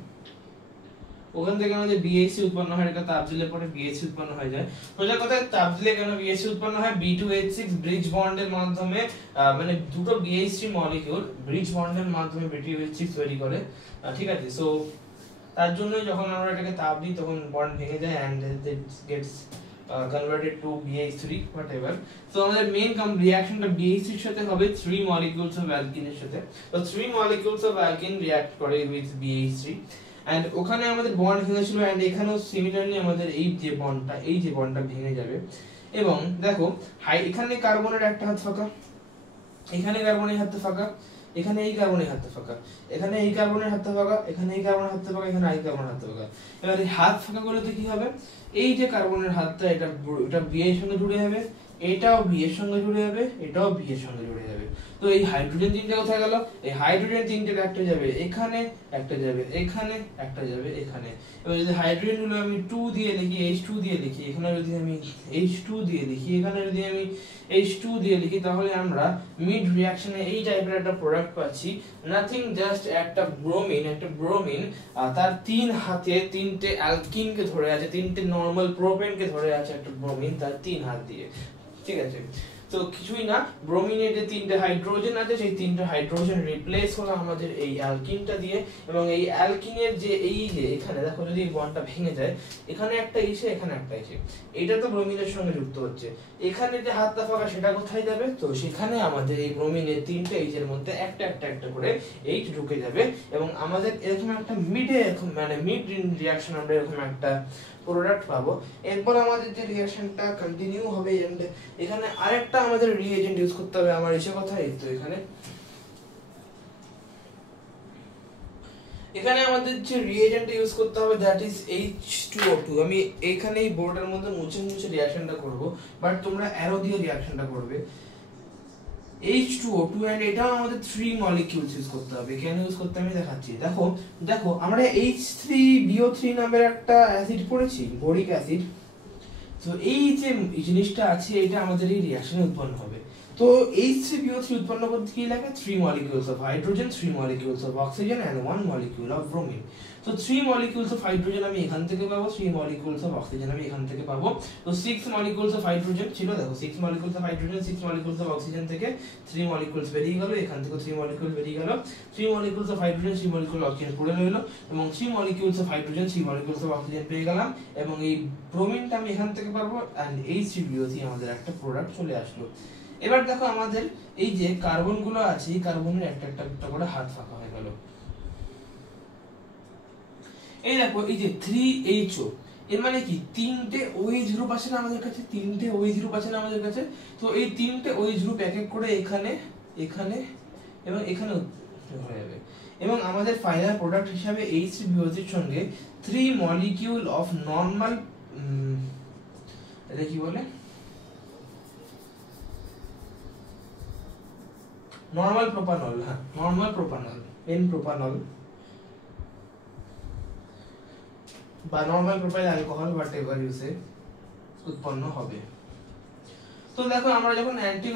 ওখান থেকে আমাদের BHC উৎপন্ন হয়, এটা তাপ দিলে পরে BHC উৎপন্ন হয়ে যায়। সোজা কথায় তাপ দিলে কেন BHC উৎপন্ন হয়, B2H6 ব্রিজ বন্ডের মাধ্যমে, মানে দুটো BH3 মলিকিউল ব্রিজ বন্ডের মাধ্যমে B2H6 তৈরি করে, ঠিক আছে। সো তার জন্য যখন আমরা এটাকে তাপ দিই তখন বন্ড ভেঙে যায় and it gets converted to BH3 whatever. So আমাদের মেইন রিঅ্যাকশনটা BH3 এর সাথে হবে 3 molecules of alkene এর সাথে। তো 3 molecules of alkene react করে with BH3 and ওখানে আমাদের বন্ড ভেঙেছিল and এখানেও সিমিলারলি আমাদের এই যে বন্ডটা ভেঙে যাবে। এবং দেখো এখানে কার্বনের একটা হাত ফাঁকা, এখানে কার্বনের হাতটা ফাঁকা, এখানে এই কার্বনের হাতটা ফাঁকা, এখানে এই কার্বনের হাতটা ফাঁকা, এখানে এই কার্বনের হাতটা ফাঁকা, এখানে এই কার্বনের হাতটা ফাঁকা। এবার এই হাত ফাঁকা করলে কি হবে, এই যে কার্বনের হাতটা এটা বি এর সঙ্গে জুড়ে যাবে, এটাও বি এর সঙ্গে জুড়ে যাবে, এটাও বি এর সঙ্গে জুড়ে যাবে। তো এই হাইড্রোজেন তিনটে কোথায় গেল, এই হাইড্রোজেন তিনটে একটা যাবে এখানে, একটা যাবে এখানে, একটা যাবে এখানে। এবার যদি হাইড্রোজেন গুলো আমি 2 দিয়ে লিখি, H2 দিয়ে লিখি, এখানে যদি আমি H2 দিয়ে লিখি, এখানে যদি আমি H2 দিয়ে লিখি, তাহলে আমরা মিড রিঅ্যাকশনে এই টাইপের একটা প্রোডাক্ট পাচ্ছি। নাথিং জাস্ট একটা ব্রোমিন তার তিন হাতে তিনটে অ্যালকিনকে ধরে আছে, তিনটে নরমাল প্রোপেনকে ধরে আছে একটা ব্রোমিন তার তিন হাত দিয়ে। ঠিক আছে, তো কিছুই না, ব্রোমিনের যে তিনটে হাইড্রোজেন আছে সেই তিনটে হাইড্রোজেন রিপ্লেস হলো আমাদের এই অ্যালকিনটা দিয়ে। এবং এই অ্যালকিনের যে এই যে এখানে দেখো যদি এই বন্ডটা ভেঙে যায়, এখানে একটা এসে এখানে একটা এসে, এটা তো ব্রোমিনের সঙ্গে যুক্ত হচ্ছে, এখানে যে হাতটা ফাঁকা সেটা কোথায় যাবে, তো সেখানে আমাদের এই ব্রোমিনের তিনটে এইচের মধ্যে একটা একটা একটা করে এইচ ঢুকে যাবে। এবং আমাদের এরকম একটা মিডে এরকম মানে মিড রিঅ্যাকশন আমরা এরকম একটা প্রোডাক্ট পাবো। এরপর আমাদের যে রিঅ্যাকশনটা কন্টিনিউ হবে এন্ড এখানে আরেকটা আমাদের রিএজেন্ট ইউজ করতে হবে। আমার এসে কথা এই তো এখানে আমাদের যে রিএজেন্ট ইউজ করতে হবে দ্যাট ইজ H2O2। আমি এখানে এই বোর্ডের মধ্যে মুছে রিঅ্যাকশনটা করব, বাট তোমরা অ্যারো দিয়ে রিঅ্যাকশনটা করবে। H2O2 and এটাও আমাদের 3 মলিকিউলস ইউজ করতে হবে। কেন ইউজ করতে আমি দেখাচ্ছি। দেখো আমরা H3BO3 নামের একটা অ্যাসিড পড়েছি, বোরিক অ্যাসিড। তো এই যে জিনিসটা আছে এটা আমাদের এই রিঅ্যাকশনে উৎপন্ন হবে। তো H3BO3 উৎপন্ন করতে কি লাগে, 3 molecules of hydrogen, 3 molecules of oxygen and 1 molecule of bromine। তো 3 molecules of hydrogen আমি এখান থেকে পাবো, 3 molecules of oxygen আমি এখান থেকে পাবো। তো 6 molecules of hydrogen ছিল, দেখো 6 molecules of hydrogen, 6 molecules of oxygen থেকে 3 molecules বেরিয়ে গেল, এখান থেকে 3 molecules বেরিয়ে গেল। 3 molecules of hydrogen, 3 molecules of oxygen পড়ে রইলো, এবং 3 molecules of hydrogen, 3 molecules of oxygen পেয়ে গেলাম। এবং এই ব্রোমিনটা আমি এখান থেকে পাবো and H3BO3 আমাদের একটা প্রোডাক্ট চলে আসলো। এবার দেখো আমাদের এই যে কার্বন গুলো আছে, এই কার্বনের একটা একটা করে হাত ফাঁকা হয়ে গেল। এই দেখো এই যে 3HO, এর মানে কি তিনটে OH গ্রুপ আছে না আমাদের কাছে, তিনটে OH গ্রুপ আছে না আমাদের কাছে। তো এই তিনটে OH গ্রুপ এক এক করে এখানে এখানে এবং এখানে হয়ে যাবে। এবং আমাদের ফাইনাল প্রোডাক্ট হিসাবে H3BO3 এর সঙ্গে 3 মলিকিউল অফ নরমাল এটা কি বলে নরমাল প্রোপানল, হ্যাঁ নরমাল প্রোপানল, এন প্রোপানল বা normal propyl alcohol whatever you say উৎপন্ন হবে। তো দেখো আমরা যখন অ্যান্টি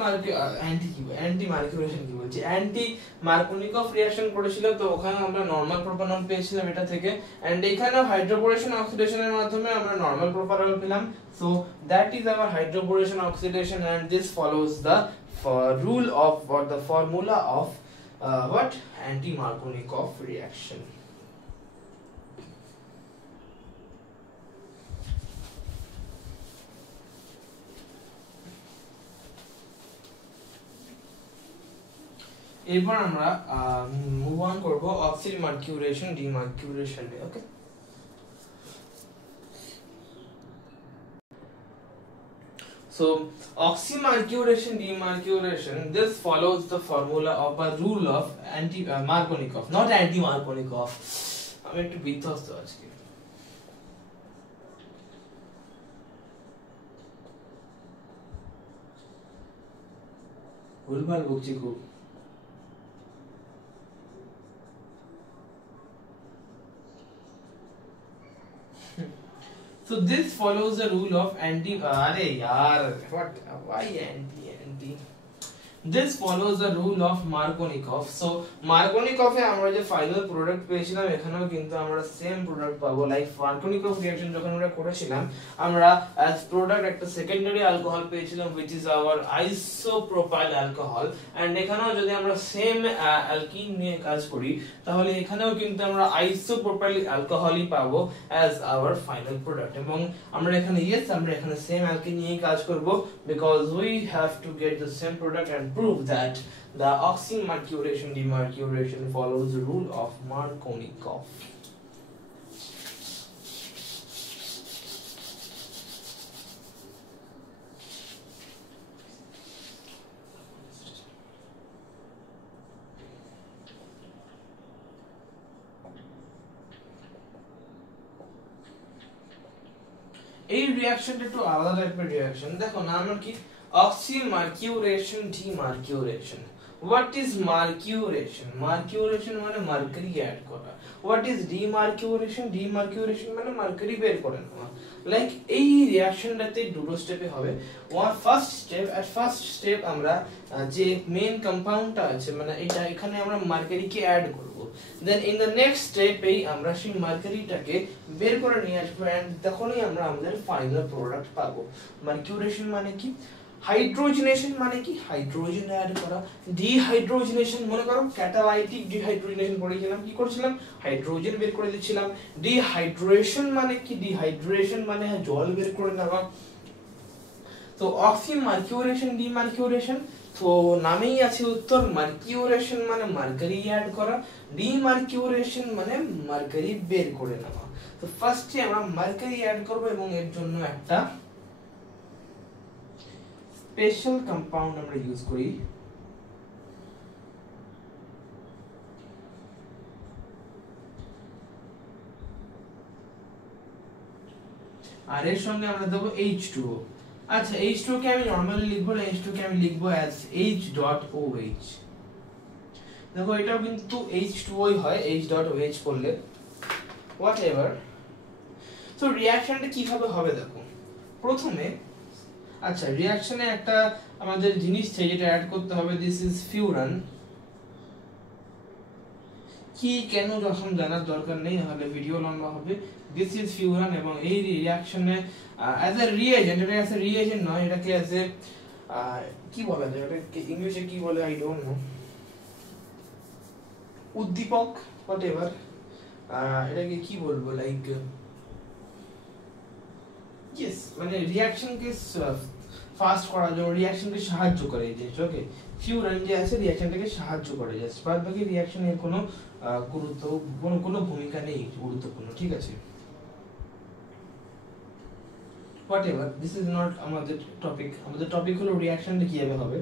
মার্কুরিনেশন কি বলছি, অ্যান্টি মার্কোনিকভ রিঅ্যাকশন করেছিলাম, তো ওখানে আমরা নরমাল প্রোপানল পেয়েছিলাম এটা থেকে, এন্ড এখানেও হাইড্রোবোরেশন অক্সিডেশনের মাধ্যমে আমরা নরমাল প্রোপানল পেলাম। So that is our hydroboration oxidation and this follows the rule of or the formula of what anti-Markovnikov reaction। এরপর আমরা মুভ অন করব অক্সিল মার্কিউরেশন ডিমার্কিউরেশন এ। ওকে, so oxymarcuration demarcuration, this follows the formula of a rule of anti Markovnikov, not anti Markovnikov। আমি একটু বিধ্বস্ত আজকে। ভুলভাল বকছি খুব। So this follows the rule of anti what why anti This follows the rule of Markovnikov. So Markovnikov এ আমরা যে final product পেয়েছিলাম এখানেও কিন্তু আমরা সেম প্রোডাক্ট পাবো। লাইক Markovnikov রিঅ্যাকশন যখন আমরা করেছিলাম আমরা অ্যাজ প্রোডাক্ট একটা সেকেন্ডারি অ্যালকোহল পেয়েছিলাম which is our isopropyl alcohol, and এখানেও যদি আমরা সেম অ্যালকিন নিয়ে কাজ করি তাহলে এখানেও কিন্তু আমরা isopropyl alcoholই পাবো অ্যাজ our final product, এবং আমরা এখানে আমরা এখানে সেম অ্যালকিন নিয়ে কাজ করব because we have to get the same product and prove that the oxymercuration demercuration follows the rule of Markovnikov. এই রিঅ্যাকশনটা একটু আলাদা টাইপের রিঅ্যাকশন। দেখো নাম কি oxymercuration demercuration. What is mercuration? Mercuration মানে মার্কারি অ্যাড করা। What is demercuration? Demercuration মানে মার্কারি বের করে নেওয়া। লাইক এই রিঅ্যাকশনটাতে দুটো স্টেপে হবে। ফার্স্ট স্টেপ আমরা যে মেইন কম্পাউন্ডটা আছে মানে এটা এখানে আমরা মার্কারিকে অ্যাড করব। দেন ইন দ্য নেক্সট স্টেপেই আমরা সেই মার্কারিটাকে বের করে নিয়ে আসবো এন্ড তখনই আমরা আমাদের ফাইনাল প্রোডাক্ট পাবো। মার্কিউরেশন মানে কি? হাইড্রোজেনেশন মানে কি? হাইড্রোজেন অ্যাড করা। ডিহাইড্রোজেনেশন মনে করো ক্যাটালাইটিক ডিহাইড্রোজেনেশন পড়েছিলাম, কি করছিলাম? হাইড্রোজেন বের করে দিচ্ছিলাম। ডিহাইড্রেশন মানে কি? ডিহাইড্রেশন মানে জল বের করে নেওয়া। তো অক্সিমার্কিউরেশন ডিমার্কিউরেশন, তো নামেই আছে উত্তর। মার্কিউরেশন মানে মার্কারি অ্যাড করা, ডিমার্কিউরেশন মানে মার্কারি বের করে নেওয়া। তো ফার্স্টে আমরা মার্কারি অ্যাড করব এবং এর জন্য একটা স্পেশাল কম্পাউন্ড আমরা ইউজ করি। আর এর সঙ্গে আমরা দেবো H2O। আচ্ছা H2O কে আমি নরমালি লিখবো না, H2O কে আমি লিখবো অ্যাজ H.OH। দেখো এটাও কিন্তু H2O হয় H.OH করলে, হোয়াট এভার। তো রিঅ্যাকশনটা কিভাবে হবে দেখো। প্রথমে আচ্ছা রিঅ্যাকশনে একটা আমাদের জিনিস চাই যেটা অ্যাড করতে হবে, দিস ইজ ফিউরান। কি কেন যখন জানার দরকার নেই তাহলে ভিডিও লম্বা হবে। দিস ইজ ফিউরান এবং এই রিঅ্যাকশনে অ্যাজ এ রিএজেন্ট, এটা অ্যাজ এ রিএজেন্ট নয়, এটাকে অ্যাজ এ কি বলা যায় এটাকে ইংলিশে কি বলে আই ডোন্ট নো, উদ্দীপক হোয়াট এভার, এটাকে কি বলবো লাইক ইয়েস মানে রিঅ্যাকশনকে ফাস্ট করার জন্য রিঅ্যাকশনকে সাহায্য করে এই জিনিস। ওকে ফিউরান যে আছে রিঅ্যাকশনটাকে সাহায্য করে জাস্ট, বাদ বাকি রিঅ্যাকশনের কোনো কোনো ভূমিকা নেই গুরুত্বপূর্ণ, ঠিক আছে। whatever, this is not আমাদের টপিক। আমাদের টপিক হলো রিঅ্যাকশনটা কিভাবে হবে।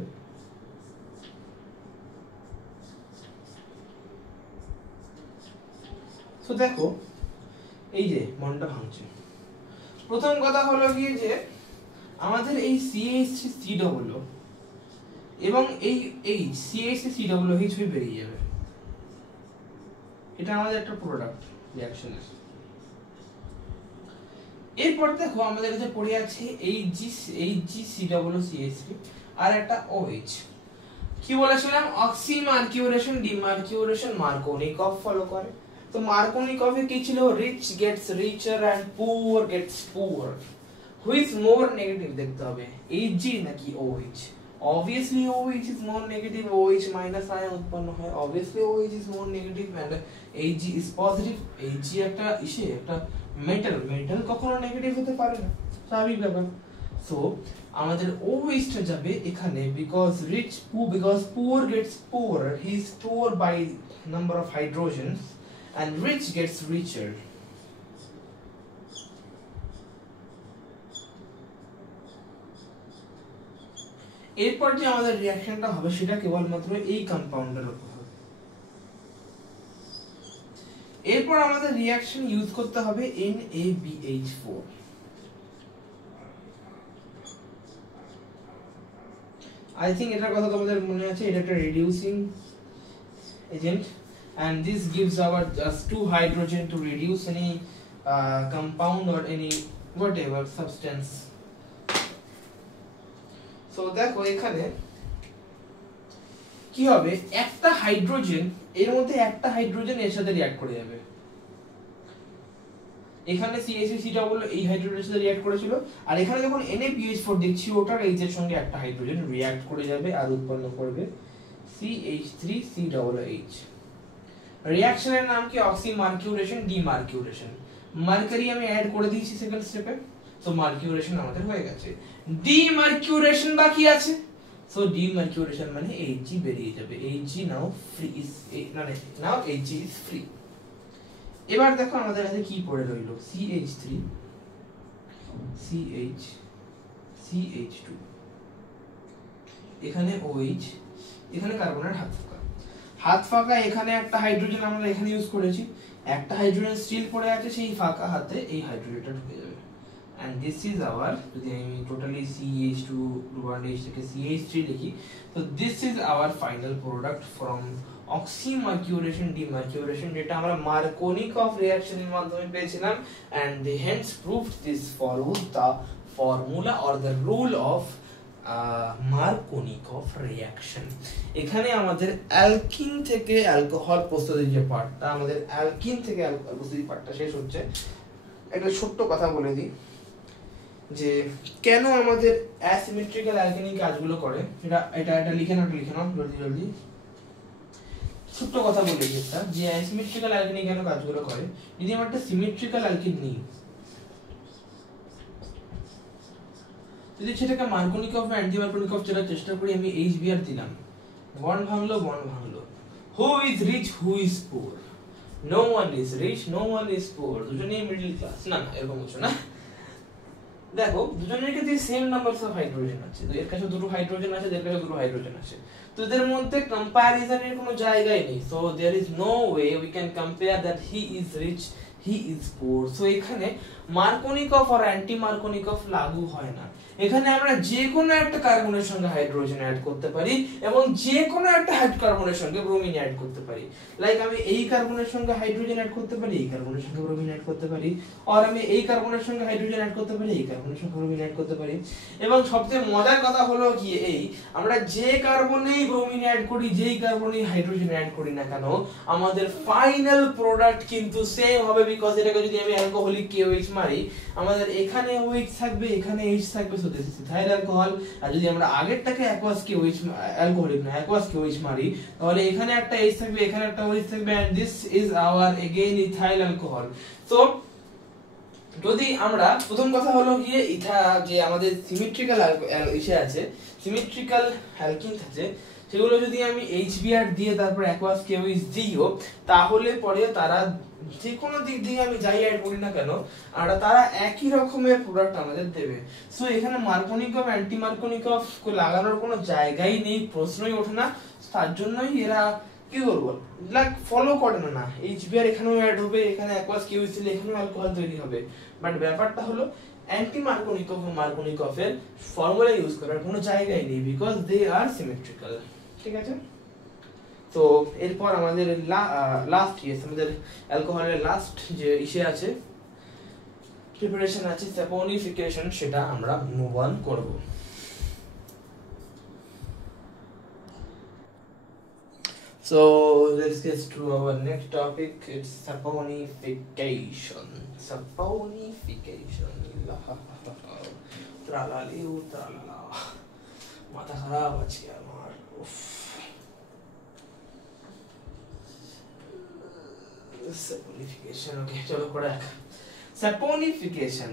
সো দেখো এই যে মনটা ভাঙছে। প্রথম কথা হলো কি যে আমাদের এই CH3COO এবং এই CH3COOH হয়ে বেরিয়ে যাবে। এটা আমাদের একটা প্রোডাক্ট রিঅ্যাকশনের। এরপর দেখো আমাদের কাছে পড়ে আছে HgCOOCH3 আর একটা OH। কি বলেছিলাম? অক্সিমার্কিউরেশন ডিমার্কিউরেশন মার্কোনিকভ ফলো করে। তো মার্কোনিকভে কি ছিল? Rich gets richer and poor gets poor. Which more negative দেখতে হবে, Hg নাকি OH। obviously OH is more negative, OH minus ion উৎপন্ন হয়, obviously OH is more negative and Hg is positive। Hg একটা একটা মেটাল কখনো negative হতে পারে না, স্বাভাবিক ব্যাপার। সো আমাদের OH টা যাবে এখানে because poor gets poorer, he is stored by number of hydrogens and rich gets richer। এরপর যে আমাদের রিঅ্যাকশনটা হবে সেটা কেবলমাত্র এই কম্পাউন্ডের উপর হবে। এরপর আমাদের রিঅ্যাকশন ইউজ করতে হবে NaBH4। I think এটার কথা তোমাদের মনে আছে, এটা একটা reducing agent and this gives our just two hydrogen to reduce any compound or any whatever substance। So দেখো এখানে কি হবে, একটা হাইড্রোজেন এর মধ্যে একটা হাইড্রোজেন এর সাথে রিঅ্যাক্ট করে যাবে। এখানে CH3 ডাবল এই হাইড্রোজেনের সাথে রিঅ্যাক্ট করেছিল, আর এখানে যখন NaPH4 দেখছি ওটার H এর সঙ্গে একটা হাইড্রোজেন রিঅ্যাক্ট করে যাবে আর উৎপন্ন করবে CH3CH। রিঅ্যাকশনের নাম কি, অক্সিমার্কিউরেশন ডিমার্কিউরেশন। মার্কারি আমি অ্যাড করে দিয়েছি সেকেন্ড স্টেপে, সো মার্কিউরেশন আমাদের হয়ে গেছে। ডিমার্কিউরেশন বাকি আছে, সো ডিমার্কিউরেশন মানে Hg বেরিয়ে যাবে। Hg নাও ফ্রি ইজ, মানে নাও Hg ইজ ফ্রি। এবার দেখো আমাদের কাছে কি পড়ে রইল, CH3 CH CH2, এখানে OH, এখানে কার্বনের হাত ফাঁকা। হাত ফাঁকা, এখানে একটা হাইড্রোজেন আমরা এখানে ইউজ করেছি, একটা হাইড্রোজেন স্টিল পড়ে আছে, সেই ফাঁকা হাতে এই হাইড্রোজেনটা ঢুকে যাবে। and this is our, যদি আমি টোটালি CH2 1H থেকে CH3 লিখি, so this is our final product from oxymercuration demercuration, যেটা আমরা মার্কোনিকফ রিঅ্যাকশন এর মাধ্যমে পেয়েছিলাম, and they hence proved this follows the formula or the rule of Markovnikov reaction. এখানে আমাদের অ্যালকিন থেকে অ্যালকোহল প্রস্তুতির যে পার্টটা, আমাদের অ্যালকিন থেকে অ্যালকোহল প্রস্তুতির পার্টটা শেষ হচ্ছে। একটা ছোট্ট কথা বলে দিই যে কেন আমাদের অ্যাসিমেট্রিক্যাল অ্যালকেনি কাজগুলো করে, এটা লিখে নাও জলদি। ছোট্ট কথা বলে দিই একটা, যে অ্যাসিমেট্রিক্যাল অ্যালকেনি কেন কাজগুলো করে। যদি আমরা একটা সিমেট্রিক্যাল অ্যালকিন নিই, যদি সেটাকে মার্কোনিকফ বা অ্যান্টি মার্কোনিকফ চেনার চেষ্টা করি, আমি HBr দিলাম, বন্ড ভাঙলো, who is rich, who is poor, no one is rich, no one is poor, দুজনেই মিডল ক্লাস, না এরকম কিছু না। দেখো দুজনের কাছে সেম নাম্বারস অফ হাইড্রোজেন আছে, তো এর কাছে দুটো হাইড্রোজেন আছে, এর কাছে দুটো হাইড্রোজেন আছে, তো এদের মধ্যে কম্প্যারিজনের কোনো জায়গাই নেই। So there is no way we can compare that he is rich, he is poor. So এখানে মার্কোনিকফ আর অ্যান্টি মার্কোনিকফ লাগু হয় না। এখানে আমরা যে কোনো একটা কার্বনের সঙ্গে হাইড্রোজেন অ্যাড করতে পারি এবং যে কোনো একটা কার্বনের সঙ্গে ব্রোমিন অ্যাড করতে পারি। লাইক আমি এই কার্বনের সঙ্গে হাইড্রোজেন অ্যাড করতে পারি, এই কার্বনের সঙ্গে ব্রোমিন অ্যাড করতে পারি, আর আমি এই কার্বনের সঙ্গে হাইড্রোজেন অ্যাড করতে পারি, এই কার্বনের সঙ্গে ব্রোমিন অ্যাড করতে পারি। এবং সবচেয়ে মজার কথা হলো কি, এই আমরা যে কার্বনেই ব্রোমিন অ্যাড করি, যেই কার্বনেই হাইড্রোজেন অ্যাড করি না কেন, আমাদের ফাইনাল প্রোডাক্ট কিন্তু সেম হবে, বিকজ এটাকে যদি আমি অ্যালকোহলিক KOH মারি, আমাদের এখানে OH থাকবে, এখানে H থাকবে, so this is ethyl alcohol. আর যদি আমরা আগেরটাকে অ্যাকোয়াস KOH, অ্যালকোহলিক না অ্যাকোয়াস KOH মারি, তাহলে এখানে একটা H থাকবে, এখানে একটা OH থাকবে, and this is our again ethyl alcohol. So যদি আমরা প্রথম কথা হলো গিয়ে যে আমাদের সিমেট্রিক্যাল ইসে আছে, সিমেট্রিক্যাল অ্যালকিন আছে, সেগুলো যদি আমি HBr দিয়ে তারপর অ্যাকোয়াস KOH দিও, তাহলে পরে তারা যে কোনো দিক দিয়ে আমি যাই অ্যাড করি না কেন, আর তারা একই রকমের প্রোডাক্ট আমাদের দেবে। সো এখানে মার্কোনিকফ অ্যান্টি মার্কোনিকফ লাগানোর কোনো জায়গাই নেই, প্রশ্নই ওঠে না। তার জন্যই এরা কি করবো, লাইক ফলো করে না। HBr এখানেও অ্যাড হবে, এখানে অ্যাকোয়াস KOH দিলে এখানেও অ্যালকোহল তৈরি হবে, বাট ব্যাপারটা হলো অ্যান্টি মার্কোনিকফ ও মার্কোনিকফের ফর্মুলা ইউজ করার কোনো জায়গাই নেই, বিকজ দে আর সিমেট্রিক্যাল। ঠিক আছে, তো এরপর আমাদের লাস্ট আমাদের অ্যালকোহলের লাস্ট যে ইসে আছে, প্রিপারেশন আছে, স্যাপোনিফিকেশন, সেটা আমরা মুভ অন করব। So let's get to our next topic. It's saponification. Tralala. মাথা খারাপ আজকে আমার। Saponification. Okay, চলো পড়া। Saponification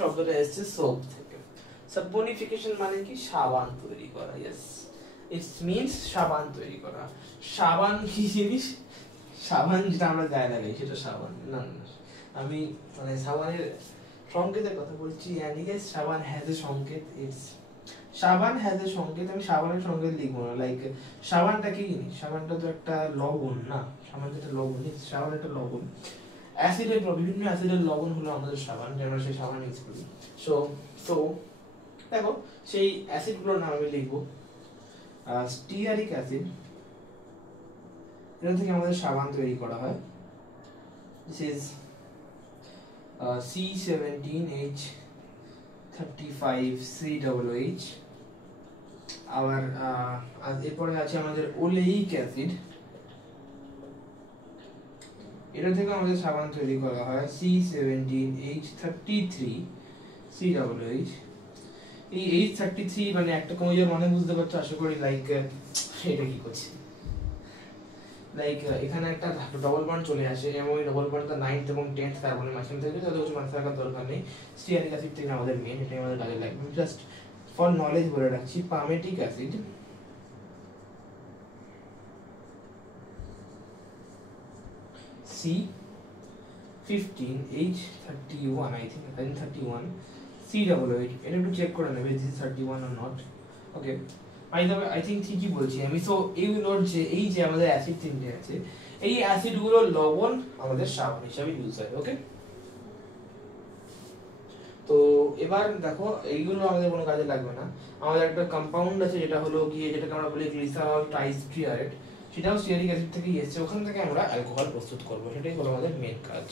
শব্দটা এসেছে সোপ থেকে। Saponification মানে কি, সাবান তৈরি করা। Yes, it means সাবান তৈরি করা। সাবান কি জিনিস? সাবান যেটা আমরা গায়ে লাগাই সেটা সাবান না, আমি মানে সাবানের সংকেতের কথা বলছি। and yes, সাবান has a সংকেত, it's সাবান has a সংকেত। আমি সাবানের সংকেত লিখবো না, লাইক সাবানটা কি জিনিস? সাবানটা তো একটা লবণ না, সাবান যেটা লবণ, সাবান একটা লবণ, অ্যাসিডের বিভিন্ন অ্যাসিডের লবণ হলো আমাদের সাবান, যে আমরা সেই সাবান ইউজ করি। সো দেখো সেই অ্যাসিডগুলোর নাম আমি লিখবো। স্টিয়ারিক অ্যাসিড, এটা থেকে আমাদের সাবান তৈরি করা হয়। দিস ইজ C17H35COOH, আবার এরপরে আছে আমাদের ওলেইক অ্যাসিড, এটা থেকে আমাদের সাবান তৈরি করা হয় C17H33COOH। এই H33 মানে একটা কমে মানে বুঝতে পারছো আশা করি, লাইক এটা কি করছে, লাইক এখানে একটা ডবল বন্ড চলে আসে এবং এই ডবল বন্ডটা 9th এবং 10th কার্বনের মাঝখানে থাকে, তাহলে কিছু মাথায় রাখার দরকার নেই। স্টিয়ারিক অ্যাসিড থেকে আমাদের মেন, এটাই আমাদের কাজে লাগবে। জাস্ট ফর নলেজ বলে রাখছি, পামেটিক acid C15H31, I think 31 COOH, এটা একটু চেক করে নেবে this is 31 or not. Okay, I think ঠিকই বলছি আমি। সো এইগুলোর যে এই যে আমাদের অ্যাসিড তিনটে আছে, এই অ্যাসিড গুলো লবণ আমাদের সাবান হিসাবে ইউজ হয়। ওকে, তো এবার দেখো এইগুলো আমাদের কোনো কাজে লাগবে না। আমাদের একটা কম্পাউন্ড আছে যেটা হলো গিয়ে, যেটাকে আমরা বলি গ্লিসারল ট্রাইস্টিয়ারেট, সেটাও স্টিয়ারিক অ্যাসিড থেকে এসেছে, ওখান থেকে আমরা অ্যালকোহল প্রস্তুত করব, সেটাই হলো আমাদের মেন কাজ।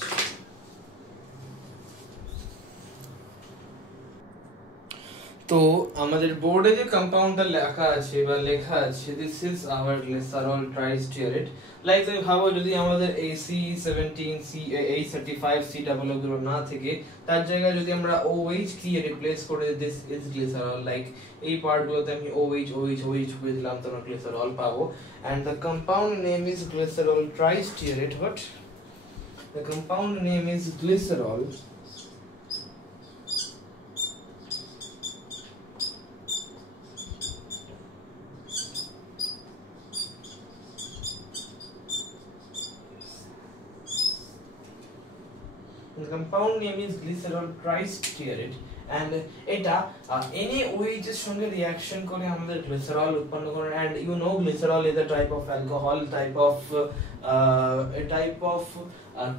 তো আমাদের বোর্ডে যে কম্পাউন্ডটা লেখা আছে বা লেখা আছে this is our glycerol tristearate, like তুমি ভাবো যদি আমাদের AC17CH35COO গুলো না থেকে তার জায়গায় যদি আমরা OH দিয়ে রিপ্লেস করে দিস ইজ গ্লিসারল, লাইক এই পার্টগুলোতে আমি OH করে দিলাম, তোমরা গ্লিসারল পাবো। and the compound name is glycerol tristearate, but the compound name is glycerol the compound name is glycerol tristearate, and এটা NaOH এর সঙ্গে রিঅ্যাকশন করে আমাদের গ্লিসারল উৎপন্ন করে। and you know glycerol is a type of alcohol, type of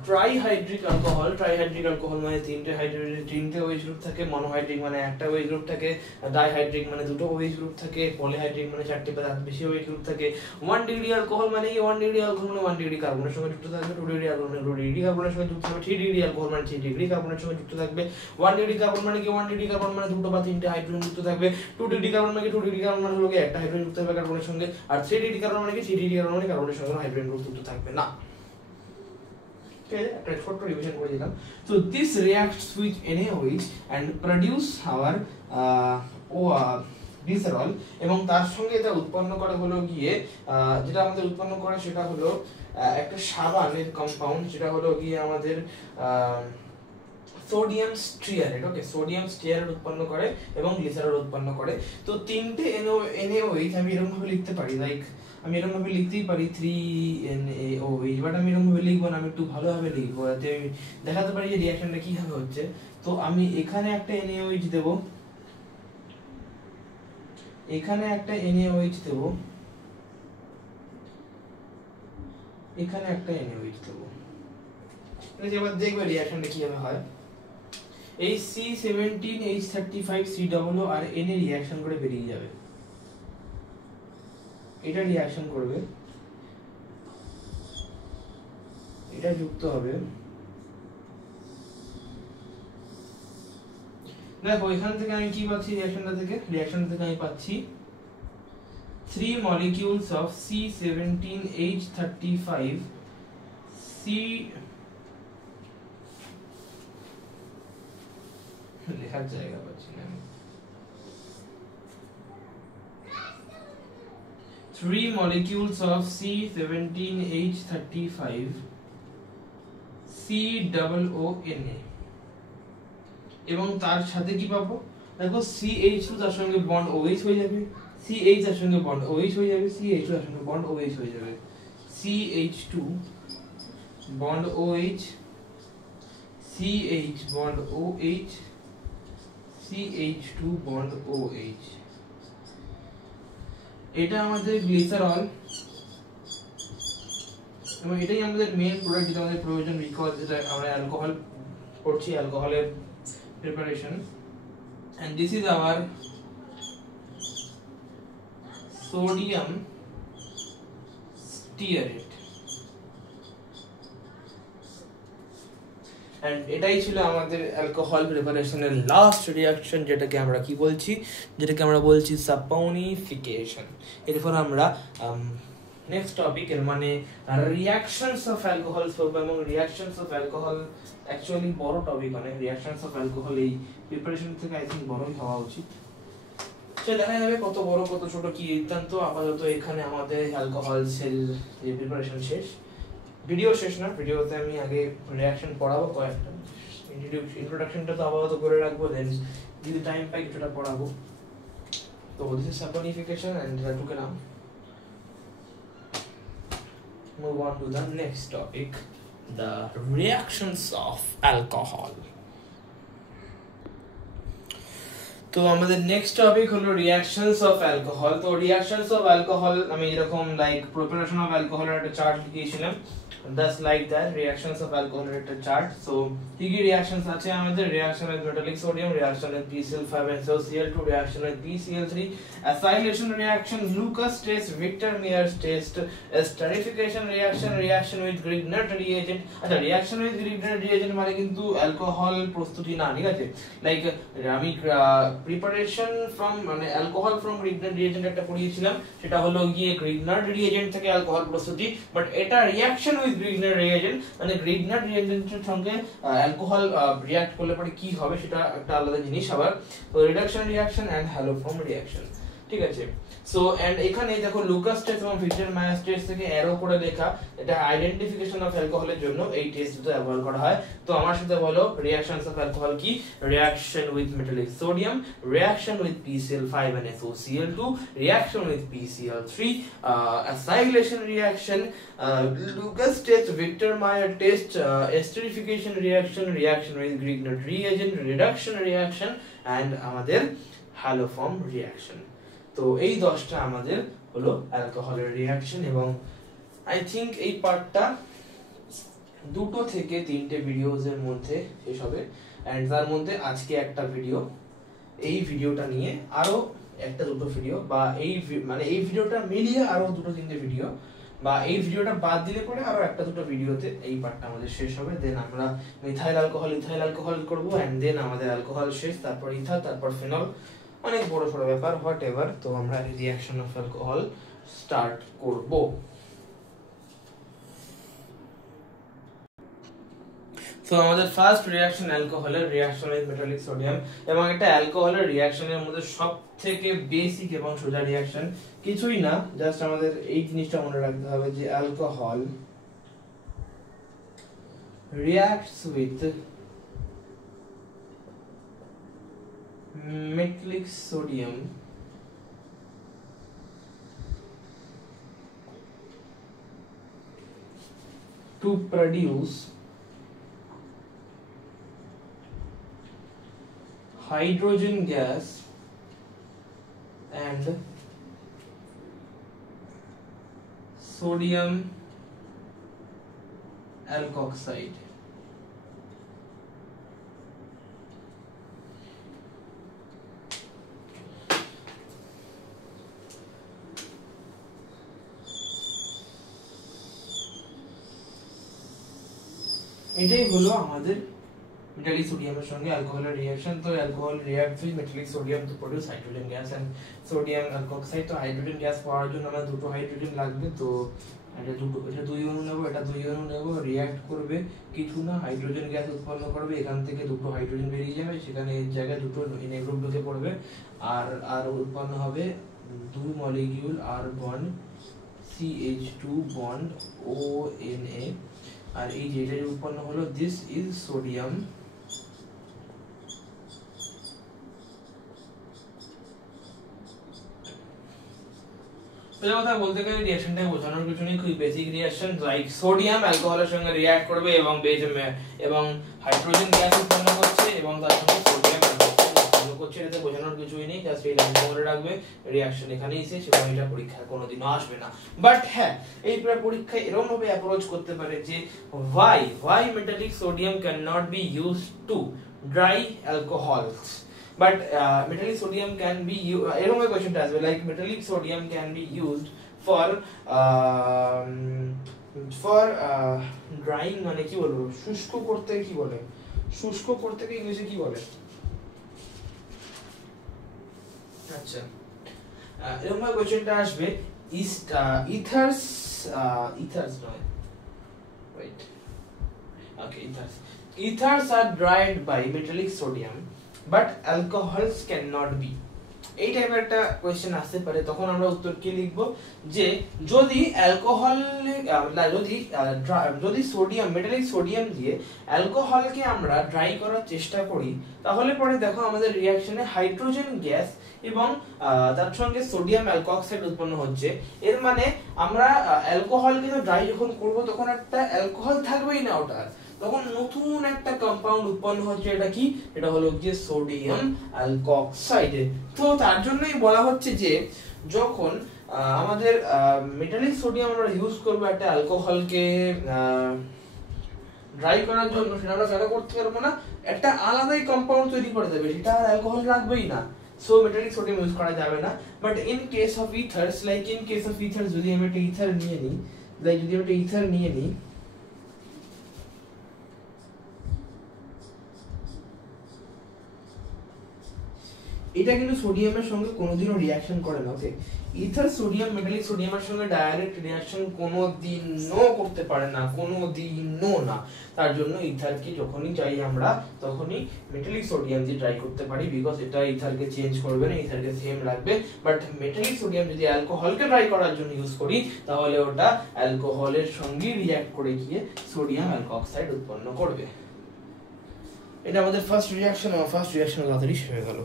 trihydric alcohol মানে তিনটে OH group থাকে, মনোহাইড্রিক মানে একটা OH গ্রুপ থাকে, ডাইহাইড্রিক মানে দুটো OH গ্রুপ থাকে, পলিহাইড্রিক মানে চারটে বা তার বেশি OH গ্রুপ থাকে। 1 ডিগ্রি অ্যালকোহল মানে কি, 1 ডিগ্রি অ্যালকোহল মানে 1 ডিগ্রি কার্বনের সঙ্গে যুক্ত থাকবে, 2 ডিগ্রি অ্যালকোহল মানে 2 ডিগ্রি কার্বনের সঙ্গে যুক্ত থাকবে, 3 ডিগ্রি অ্যালকোহল মানে 3 ডিগ্রি কার্বনের সঙ্গে যুক্ত থাকবে। 1 ডিগ্রি কার্বন মানে কি, 1 ডিগ্রি কার্বন মানে দুটো বা তিনটে হাইড্রোজেন যুক্ত থাকবে। 2 ডিগ্রি কার্বন মানে কি, 2 ডিগ্রি কার্বন মানে হলো একটা হাইড্রোজেন যুক্ত থাকবে কার্বনের সঙ্গে। আর 3 ডিগ্রি কার্বন মানে কি, 3 ডিগ্রি কার্বন মানে কার্বনের সঙ্গে হাইড্রোজেন গ্রুপ যুক্ত থাকবে না। একটা ছোট্ট রিভিশন করে দিলাম। So this reacts with NaOH and produce our glycerol, এবং তার সঙ্গে এটা উৎপন্ন করে হলো গিয়ে যেটা আমাদের উৎপন্ন করে সেটা হলো একটা সাবানের কম্পাউন্ড, যেটা হলো গিয়ে আমাদের সোডিয়াম স্টিয়ারেট। ওকে, সোডিয়াম স্টিয়ারেট উৎপন্ন করে এবং গ্লিসারল উৎপন্ন করে। তো তিনটে NaOH আমি এরকম ভাবে লিখতে পারি, লাইক আমি এরকম ভাবে লিখতেই পারি 3NaOH, বাট আমি এরকম ভাবে লিখবো না, আমি একটু ভালোভাবে লিখবো যাতে আমি দেখাতে পারি যে রিঅ্যাকশনটা কিভাবে হচ্ছে। তো আমি এখানে একটা NaOH দেব, এখানে একটা NaOH দেব, এখানে একটা NaOH দেব, এবার দেখবে রিঅ্যাকশনটা কিভাবে হয়। এই C17H35COO আর Na রিঅ্যাকশন করে বেরিয়ে যাবে, এটা রিঅ্যাকশন করবে, এটা যুক্ত হবে। দেখো এখান থেকে আমি কি পাচ্ছি, রিঅ্যাকশনটা থেকে আমি পাচ্ছি 3 molecules of C17H35 লেখার জায়গা পাচ্ছি না, 3 molecules of C17H35 COONA, এবং তার সাথে কি পাবো, দেখো CH2 তার সঙ্গে বন্ড OH হয়ে যাবে, CH তার সঙ্গে বন্ড OH হয়ে যাবে, CH2 তার সঙ্গে বন্ড OH হয়ে যাবে, CH2 bond OH, CH bond OH, CH2 bond OH। এটা আমাদের গ্লিসারল এবং এটাই আমাদের মেইন প্রোডাক্ট যেটা আমাদের প্রয়োজন, বিকজ এটা আমরা অ্যালকোহল করছি, অ্যালকোহলের preparation. and this is our sodium stearate, and এটাই ছিল আমাদের অ্যালকোহল প্রিপারেশনের লাস্ট রিঅ্যাকশন, যেটাকে আমরা কি বলছি, যেটাকে আমরা বলছি সাপোনিফিকেশন। এরপর আমরা নেক্সট টপিক এর মানে রিঅ্যাকশনস অফ অ্যালকোহল এবং রিঅ্যাকশনস অফ অ্যালকোহল অ্যাকচুয়ালি বড় টপিক, মানে রিঅ্যাকশনস অফ অ্যালকোহল এই প্রিপারেশন থেকে আই থিঙ্ক বড়ই হওয়া উচিত। সে দেখা যাবে কত বড় কত ছোট কি ইত্যান্ত। আপাতত এখানে আমাদের অ্যালকোহল সেল প্রিপারেশন শেষ, ভিডিও শেষ না, ভিডিওতে আমি আগে রিঅ্যাকশন পড়াবো কয়েকটা, ইন্ট্রোডাকশনটা তো আপাতত করে রাখবো, দেন যদি টাইম পাই কিছুটা পড়াবো। তো this is saponification and took now move on to the next topic, the reactions of alcohol. তো আমাদের নেক্সট টপিক হলো রিঅ্যাকশনস অফ অ্যালকোহল। তো রিঅ্যাকশনস অফ অ্যালকোহল আমি এরকম লাইক প্রিপারেশন অফ অ্যালকোহলের একটা চার্ট লিখেছিলাম, that's like that reactions of alcohol এর একটা চার্ট। সো কি কি রিঅ্যাকশনস আছে আমাদের, reaction with metallic sodium, reaction with PCl5 and SOCl2, reaction with PCl3, acylation reaction, Lucas test, Victor-Meyer test, esterification reaction, reaction with Grignard reagent। আচ্ছা, reaction with Grignard reagent মানে কিন্তু alcohol প্রস্তুতি না, ঠিক আছে? লাইক আমি প্রিপারেশন ফ্রম মানে alcohol from Grignard reagent একটা পড়িয়েছিলাম, সেটা হলো গিয়ে Grignard reagent থেকে অ্যালকোহল প্রস্তুতি, বাট এটা রিঅ্যাকশন উইথ Grignard reagent মানে Grignard reagent এর সঙ্গে অ্যালকোহল রিঅ্যাক্ট করলে পরে কি হবে সেটা একটা আলাদা জিনিস আবার। তো reduction reaction and haloform reaction, ঠিক আছে? সো এন্ড এখানে দেখো লুকাস টেস্ট এবং ভিক্টর-মায়ার টেস্ট থেকে অ্যারো করে লেখা, এটা আইডেন্টিফিকেশন অফ অ্যালকোহলের জন্য এই টেস্ট দুটো ব্যবহার করা হয়। তো আমার সাথে বলো রিঅ্যাকশনস অফ অ্যালকোহল কি, reaction with metallic sodium, reaction with PCl5 and SOCl2, reaction with PCl3, acylation reaction, Lucas test, Victor-Meyer test, esterification reaction, reaction with Grignard reagent, reduction reaction and আমাদের হ্যালোফর্ম রিঅ্যাকশন। তো এই 10টা আমাদের হলো অ্যালকোহলের reaction, এবং I think এই পার্টটা 2 থেকে 3টে ভিডিওস এর মধ্যে শেষ হবে, এন্ড তার মধ্যে আজকে একটা ভিডিও, এই ভিডিওটা নিয়ে আরো একটা দুটো ভিডিও, বা এই মানে এই ভিডিওটা মিলিয়ে আরো 2-3টে ভিডিও, বা এই ভিডিওটা বাদ দিলে পরে আরো একটা দুটো ভিডিওতে এই পার্টটা আমাদের শেষ হবে। দেন আমরা মিথাইল অ্যালকোহল করব, এন্ড দেন আমাদের অ্যালকোহল শেষ, তারপর ইথার, তারপর ফিনল, অনেক বড় সড়ো ব্যাপার, হোয়াট এভার। তো আমরা রিঅ্যাকশন অফ অ্যালকোহল স্টার্ট করব। তো আমাদের ফার্স্ট রিঅ্যাকশন অ্যালকোহলের, রিঅ্যাকশন উইথ মেটালিক সোডিয়াম, এবং একটা অ্যালকোহলের রিঅ্যাকশনের মধ্যে সবথেকে বেসিক এবং সোজা রিঅ্যাকশন কিছুই না, জাস্ট আমাদের এই জিনিসটা মনে রাখতে হবে যে alcohol reacts with metallic sodium to produce hydrogen gas and sodium alkoxide। এটাই হলো আমাদের মেটালিক সোডিয়ামের সঙ্গে অ্যালকোহলের রিঅ্যাকশন। তো alcohol reacts with metallic sodium to produce hydrogen gas and sodium alkoxide. তো হাইড্রোজেন গ্যাস পাওয়ার জন্য আমাদের দুটো হাইড্রোজেন লাগবে, তো এটা দুই অণু নেব, এটা দুই অণু নেব, রিঅ্যাক্ট করবে, কিছু না হাইড্রোজেন গ্যাস উৎপন্ন করবে, এখান থেকে দুটো হাইড্রোজেন বেরিয়ে যাবে, সেখানে এর জায়গায় দুটো এন গ্রুপ ঢুকে পড়বে, আর উৎপন্ন হবে 2 মলিকিউল আর বন্ড CH2 বন্ড ONA, আর এই যেটা উৎপন্ন হলো দিস ইজ সোডিয়াম কথা বলতে গেলে রিঅ্যাকশনটা বোঝানোর কিছু নেই, খুবই বেসিক রিঅ্যাকশন। লাইক সোডিয়াম অ্যালকোহলের সঙ্গে রিঅ্যাক্ট করবে এবং এবং হাইড্রোজেন গ্যাস উৎপন্ন করছে, এবং তার সঙ্গে সোডিয়াম উৎপন্ন করছে, এটাতে বোঝানোর কিছুই নেই, জাস্ট এই লাইনটা মনে রাখবে। রিঅ্যাকশন এখানেই শেষ, এবং এটা পরীক্ষায় কোনোদিনও আসবে না। বাট হ্যাঁ, এই পরীক্ষায় এরকম ভাবে অ্যাপ্রোচ করতে পারে যে why metallic sodium cannot be used to dry alcohols, but metallic sodium can be এরকম একটা কোশ্চেন আসবে, like metallic sodium can be used for for drawing মানে কি বলবো, শুষ্ক করতে কি বলে, শুষ্ক করতে ইংলিশে কি বলে? আচ্ছা এরকম ভাবে কোশ্চেনটা আসবে, ইথার্স ইথার্স নয়, wait, okay, ethers are dried by metallic sodium but alcohols cannot be. এই টাইপের একটা কোশ্চেন আসতে পারে, তখন আমরা উত্তর কি লিখব, যে যদি অ্যালকোহল যদি সোডিয়াম মেটালিক সোডিয়াম দিয়ে অ্যালকোহলকে আমরা ড্রাই করার চেষ্টা করি, তাহলে পরে দেখো আমাদের রিঅ্যাকশনে হাইড্রোজেন গ্যাস এবং তার সঙ্গে সোডিয়াম অ্যালকোঅক্সাইড উৎপন্ন হচ্ছে। এর মানে আমরা অ্যালকোহলকে তো ড্রাই যখন করব তখন একটা অ্যালকোহল থাকবেই না, ওটা তখন নতুন একটা কম্পাউন্ড উৎপন্ন হচ্ছে, এটা কি, এটা হলো যে সোডিয়াম অ্যালকোঅক্সাইড। তো তার জন্যই বলা হচ্ছে যে যখন আমাদের মেটালিক সোডিয়াম আমরা ইউজ করব একটা অ্যালকোহলকে ড্রাই করার জন্য, সেটা আমরা কেন করতে পারবো না, একটা আলাদাই কম্পাউন্ড তৈরি করে দেবে, সেটা আর অ্যালকোহল রাখবেই না, সো মেটালিক সোডিয়াম ইউজ করা যাবে না। But in case of ethers, like in case of ethers, যদি আমি একটা ইথার নিয়ে নিই, এটা কিন্তু সোডিয়ামের সঙ্গে কোনোদিনও রিঅ্যাকশন করে না, ওকে। ইথার সোডিয়াম মেটালিক সোডিয়ামের সঙ্গে ডাইরেক্ট রিঅ্যাকশন কোনোদিনও করতে পারে না, কোনোদিনও না। তার জন্য ইথারকে যখনই চাই আমরা তখনই মেটালিক সোডিয়াম দিয়ে ট্রাই করতে পারি, বিকজ এটা ইথারকে চেঞ্জ করবে না, ইথারকে সেম রাখবে। বাট মেটালিক সোডিয়াম যদি অ্যালকোহলকে ট্রাই করার জন্য ইউজ করি, তাহলে ওটা অ্যালকোহলের সঙ্গে রিঅ্যাক্ট করে গিয়ে সোডিয়াম অ্যালকোঅক্সাইড উৎপন্ন করবে। এটা আমাদের ফার্স্ট রিঅ্যাকশন, তাড়াতাড়ি হয়ে গেল।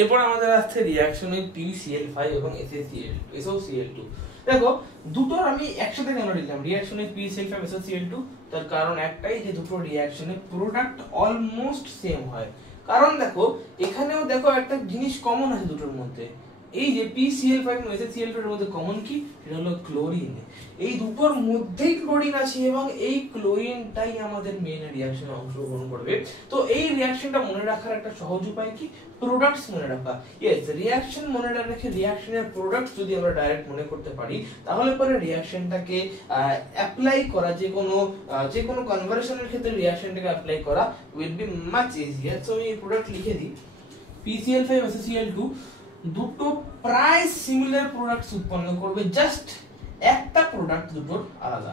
এরপর আমাদের আসছে রিঅ্যাকশন উইথ PeCl5 এবং SOCl2। দেখো দুটোর আমি একসাথে কেন লিখলাম রিঅ্যাকশন উইথ PeCl5 SOCl2, তার কারণ একটাই, যে দুটো রিঅ্যাকশনে প্রোডাক্ট অলমোস্ট সেম হয়। কারণ দেখো এখানেও দেখো একটা জিনিস কমন আছে দুটোর মধ্যে, এই যে PeCl5 এবং SOCl2 এর মধ্যে কমন কি, সেটা হলো ক্লোরিন। এই দুটোর মধ্যেই ক্লোরিন আছে এবং এই ক্লোরিনটাই আমাদের মেইন রিঅ্যাকশনে অংশগ্রহণ করবে। তো এই রিঅ্যাকশনটা মনে রাখার একটা সহজ উপায় কি, প্রোডাক্টস মনে রাখা। ইয়েস, রিঅ্যাকশন মনে রেখে রিঅ্যাকশনের প্রোডাক্টস যদি আমরা ডাইরেক্ট মনে করতে পারি, তাহলে পরে রিঅ্যাকশনটাকে অ্যাপ্লাই করা, যে কোনো কনভার্সনের ক্ষেত্রে রিঅ্যাকশনটাকে অ্যাপ্লাই করা will be much easier. So আমি এই প্রোডাক্ট লিখে দিই, PeCl5 SOCl2 দুটো প্রায় সিমিলার প্রোডাক্টস উৎপন্ন করবে, জাস্ট একটা প্রোডাক্ট দুটোর আলাদা,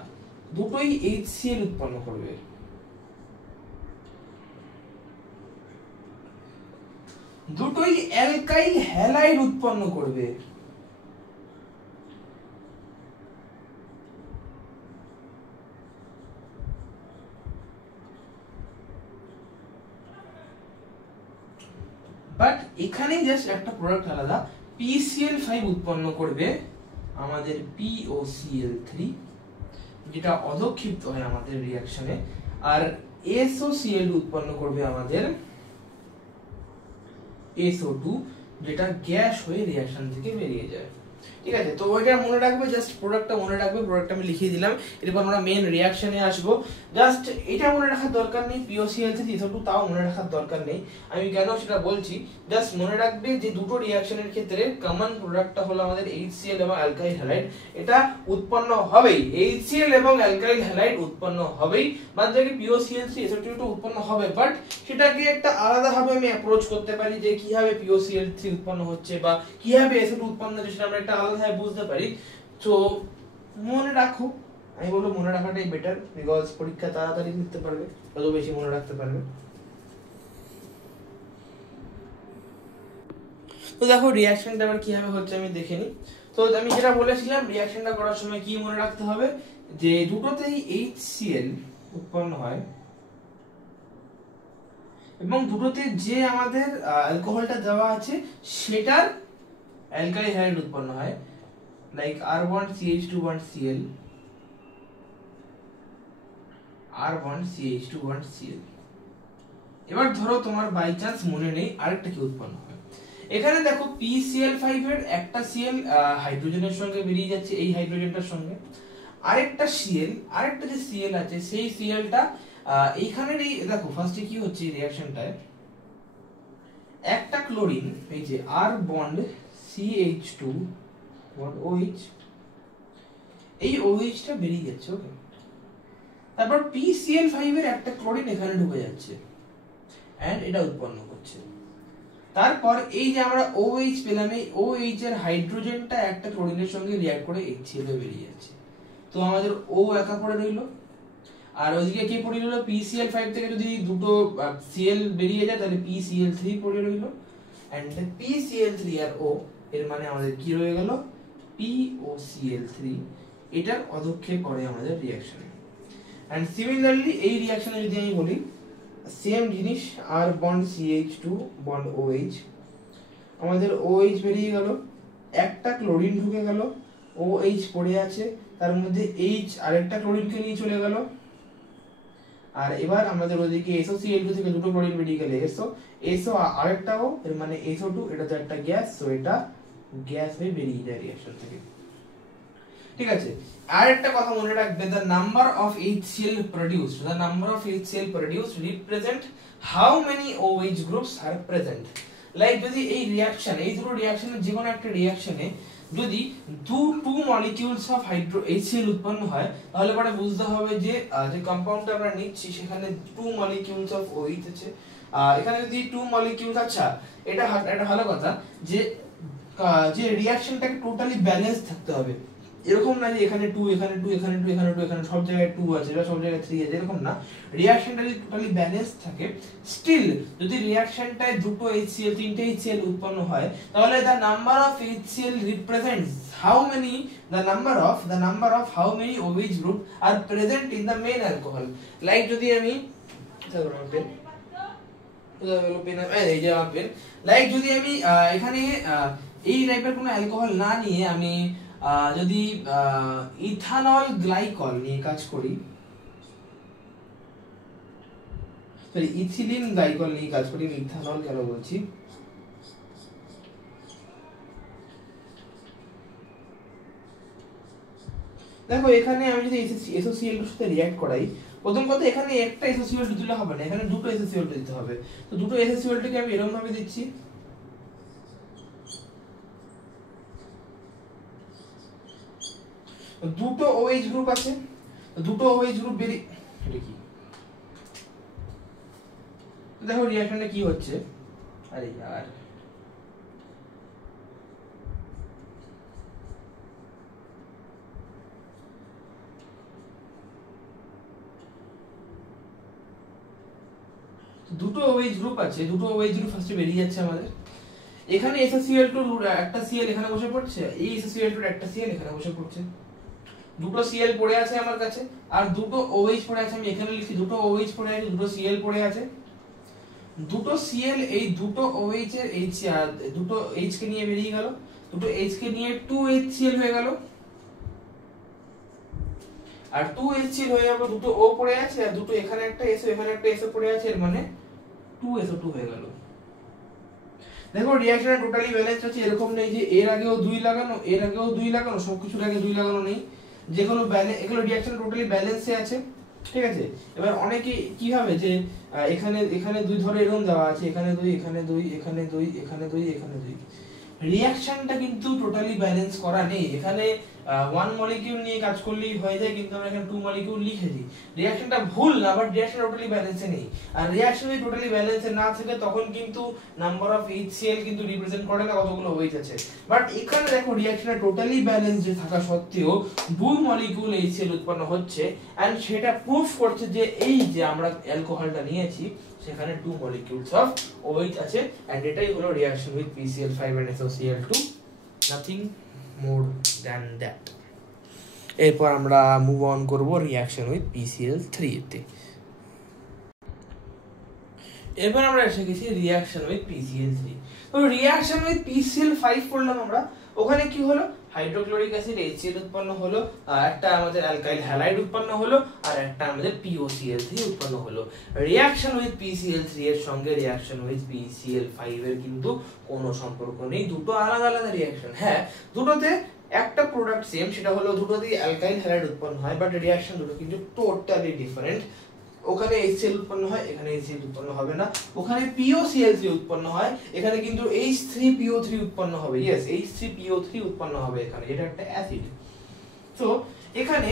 দুটোই HCl উৎপন্ন করবে। দুটোই অ্যালকাইল হ্যালাইড উৎপন্ন করবে। বাট এখানে জাস্ট একটা প্রোডাক্ট আলাদা, PeCl5 উৎপন্ন করবে আমাদের POCl3, যেটা অধক্ষিপ্ত হয় আমাদের রিঅ্যাকশনে, আর SOCl উৎপন্ন করবে আমাদের SO2, যেটা গ্যাস হয়ে রিঅ্যাকশন থেকে বেরিয়ে যায়। ঠিক আছে, তো ওইটা মনে রাখবে, জাস্ট প্রোডাক্টটা মনে রাখবে, প্রোডাক্টটা আমি লিখিয়ে দিলাম। এরপর আমরা মেইন রিঅ্যাকশনে আসবো, জাস্ট এটা মনে রাখার দরকার নেই, POCl3 SO2 তাও মনে রাখার দরকার নেই। আমি কেন সেটা বলছি, জাস্ট মনে রাখবে যে দুটো রিঅ্যাকশনের ক্ষেত্রে কমন প্রোডাক্টটা হলো আমাদের HCl এবং অ্যালকাইল হ্যালাইড, এটা উৎপন্ন হবেই, HCl এবং অ্যালকাইল হ্যালাইড উৎপন্ন হবেই, বাদ বাকি POCl3 SO2 উৎপন্ন হবে। বাট সেটাকে একটা আলাদা ভাবে আমি অ্যাপ্রোচ করতে পারি, যে কিভাবে POCl3 উৎপন্ন হচ্ছে বা কিভাবে SO2 উৎপন্ন হচ্ছে, সেটা আমরা একটা আলাদাভাবে বুঝতে পারি। তো মনে রাখো, আমি বলবো মনে রাখাটাই বেটার, বিকজ পরীক্ষা তাড়াতাড়ি লিখতে পারবে, তত বেশি মনে রাখতে পারবে। তো দেখো রিঅ্যাকশনটা আবার কিভাবে হচ্ছে আমি দেখে নিই। তো আমি যেটা বলেছিলাম, রিঅ্যাকশনটা করার সময় কি মনে রাখতে হবে, যে দুটোতেই HCl উৎপন্ন হয় এবং দুটোতে যে আমাদের অ্যালকোহলটা দেওয়া আছে সেটার অ্যালকাইল হ্যালাইড উৎপন্ন হয়, লাইক R1CH2CL, R1CH2CL। এবার ধরো তোমার বাই চান্স মনে নেই আরেকটা কি উৎপন্ন হয়, এখানে দেখো PeCl5 এর একটা Cl হাইড্রোজেনের সঙ্গে বেরিয়ে যাচ্ছে, এই হাইড্রোজেনটার সঙ্গে আরেকটা যে Cl আছে, সেই Clটা এইখানের এই দেখো ফার্স্টে কি হচ্ছে রিঅ্যাকশনটায়, একটা ক্লোরিন, এই যে R bond CH2 bond OH, এই OH টা বেরিয়ে যাচ্ছে। ওকে, তারপর PCl5 এর একটা ক্লোরিন এখানে ঢুকে যাচ্ছে এন্ড এটা উৎপন্ন করছে। তারপর এই যে আমরা OH পেলাম, এই OH এর হাইড্রোজেনটা একটা ক্লোরিনের সঙ্গে রিঅ্যাক্ট করে HCl এ বেরিয়ে যাচ্ছে। তো আমাদের O একা পড়ে রইলো, আর ওইদিকে কি পড়ে রইলো, PCl5 থেকে যদি দুটো Cl বেরিয়ে যায় তাহলে PCl3 পড়ে রইলো, এন্ড PCl3 আর O এর মানে আমাদের কি রয়ে গেল, POCl3। এটার অধক্ষেপ করে আমাদের রিঅ্যাকশনে। এন্ড সিমিলারলি এই রিঅ্যাকশনে যদি আমি বলি সেম জিনিস, R bond CH2 bond OH, আমাদের OH বেরিয়ে গেল, একটা ক্লোরিন ঢুকে গেল, OH পড়ে আছে, তার মধ্যে H আরেকটা ক্লোরিনকে নিয়ে চলে গেল, আর এবার আমাদের ওইদিকে SOCl2 থেকে দুটো ক্লোরিন বেরিয়ে গেলে SO আরেকটা O, এর মানে SO2, এটা তো একটা গ্যাস, সো এটা গ্যাস হয়ে বেরিয়ে যায় রিঅ্যাকশন থেকে। ঠিক আছে, আর একটা কথা মনে রাখবে, the number of HCl produced represent how many OH groups are present. Like যদি এই রিঅ্যাকশন, এই দুটো রিঅ্যাকশনের যে কোনো একটা রিঅ্যাকশনে যদি টু মলিকিউলস অফ HCl উৎপন্ন হয়, তাহলে পরে বুঝতে হবে যে যে কম্পাউন্ডটা আমরা নিচ্ছি সেখানে টু মলিকিউলস অফ OH আছে। এখানে যদি টু মলিকিউলস, আচ্ছা এটা একটা ভালো কথা যে রিঅ্যাকশনটাকে টোটালি ব্যালেন্স থাকতে হবে। এরকম না যে এখানে 2 এখানে 2 এখানে 2 এখানে 2 এখানে সব জায়গায় 2 আছে বা সব জায়গায় 3 আছে, এরকম না। রিঅ্যাকশনটা যদি টোটালি ব্যালেন্স থাকে, স্টিল যদি রিঅ্যাকশনটায় দুটো HCl, তিনটে HCl উৎপন্ন হয়, তাহলে the number of HCl represents how many the number of how many OH group are present in the main alcohol. Like যদি আমি লাইক যদি আমি এখানে এই টাইপের কোনো অ্যালকোহল না নিয়ে আমি যদি ইথানল গ্লাইকল নিয়ে কাজ করি, সরি ইথিলিন গ্লাইকল নিয়ে কাজ করি, ইথানল কেন বলছি, দেখো এখানে আমি যদি SOCl এর সাথে রিঅ্যাক্ট করাই, প্রথম কথা এখানে একটা SOCl দিলে হবে না, এখানে দুটো SOCl দিতে হবে। তো দুটো SOCl কে আমি এরকম ভাবে দিচ্ছি, দুটো OH গ্রুপ আছে, দুটো OH গ্রুপ বেরিয়ে দেখি, দেখো রিঅ্যাকশনটা কি হচ্ছে। আরে यार, দুটো OH গ্রুপ আছে, দুটো OH গ্রুপ ফার্স্টে বেরিয়ে যাচ্ছে আমাদের। এখানে SOCl2 একটা Cl এখানে বসে পড়ছে, এই SOCl2 একটা Cl এখানে বসে পড়ছে, দুটো Cl পড়ে আছে আমার কাছে, আর দুটো OH পড়ে আছে। আমি এখানে লিখি দুটো OH পড়ে আছে, দুটো Cl পড়ে আছে। দুটো Cl এই দুটো OH এর দুটো H কে নিয়ে বেরিয়ে গেল, দুটো H কে নিয়ে 2HCl হয়ে গেল, আর 2HCl হয়ে যাবে, দুটো O পড়ে আছে, আর দুটো এখানে একটা SO এখানে একটা SO পড়ে আছে, এর মানে 2SO2 হয়ে গেল। দেখো রিঅ্যাকশনে টোটালি ব্যালেন্স আছে, এরকম নেই যে এর আগেও 2 লাগানো, এর আগেও 2 লাগানো, সবকিছুর আগে 2 লাগানো নেই, যে কোনো এগুলো রিঅ্যাকশন টোটালি ব্যালেন্সে আছে। ঠিক আছে, এবার অনেকে কি ভাবে যে এখানে 2 ধরে এরকম দেওয়া আছে, এখানে 2 এখানে 2 এখানে 2 এখানে 2 এখানে 2, রিঅ্যাকশনটা কিন্তু টোটালি ব্যালেন্স করা নেই। এখানে 1 মলিকিউল নিয়ে কাজ করলেই হয়ে যায়, কিন্তু আমরা এখানে 2 মলিকিউল লিখেছি। রিঅ্যাকশনটা ভুল না, বাট রিঅ্যাকশন টোটালি ব্যালেন্সে নেই। আর রিঅ্যাকশন যদি টোটালি ব্যালেন্সে না থাকে, তখন কিন্তু নাম্বার অফ HCl কিন্তু রিপ্রেজেন্ট করে না কতগুলো OH আছে। বাট এখানে দেখো রিঅ্যাকশনে টোটালি ব্যালেন্স যে থাকা সত্ত্বেও 2 মলিকিউল HCl উৎপন্ন হচ্ছে, এন্ড সেটা প্রুফ করছে যে এই যে আমরা অ্যালকোহলটা নিয়েছি সেখানে 2 molecules of OH আছে, and এটাই হলো reaction with PCl5 and SOCl2, nothing more than that. এরপর আমরা মুভ অন করব রিঅ্যাকশন উইথ PCl3 তে। এরপর আমরা এসে গেছি রিঅ্যাকশন উইথ PCl3। তো রিঅ্যাকশন উইথ PCl5 পড়লাম আমরা, ওখানে কি হলো, হাইড্রোক্লোরিক অ্যাসিড HCl উৎপন্ন হলো, একটা আমাদের অ্যালকাইল হ্যালাইড উৎপন্ন হলো, আর একটা আমাদের POCl3 উৎপন্ন হলো। রিঅ্যাকশন উইথ PCl3 এর সঙ্গে রিঅ্যাকশন উইথ PCl5 এর কিন্তু কোনো সম্পর্ক নেই, দুটো আলাদা আলাদা রিঅ্যাকশন। হ্যাঁ, দুটোতে একটা প্রোডাক্ট সেম, সেটা হলো দুটোতেই অ্যালকাইল হ্যালাইড উৎপন্ন হয়, বাট রিঅ্যাকশন দুটো কিন্তু টোটালি ডিফারেন্ট। ওখানে HCl উৎপন্ন হয়, এখানে HCl উৎপন্ন হবে না। ওখানে POCl3 উৎপন্ন হয়, এখানে কিন্তু H3PO3 উৎপন্ন হবে। ইয়েস, H3PO3 উৎপন্ন হবে এখানে, এটা একটা অ্যাসিড। তো এখানে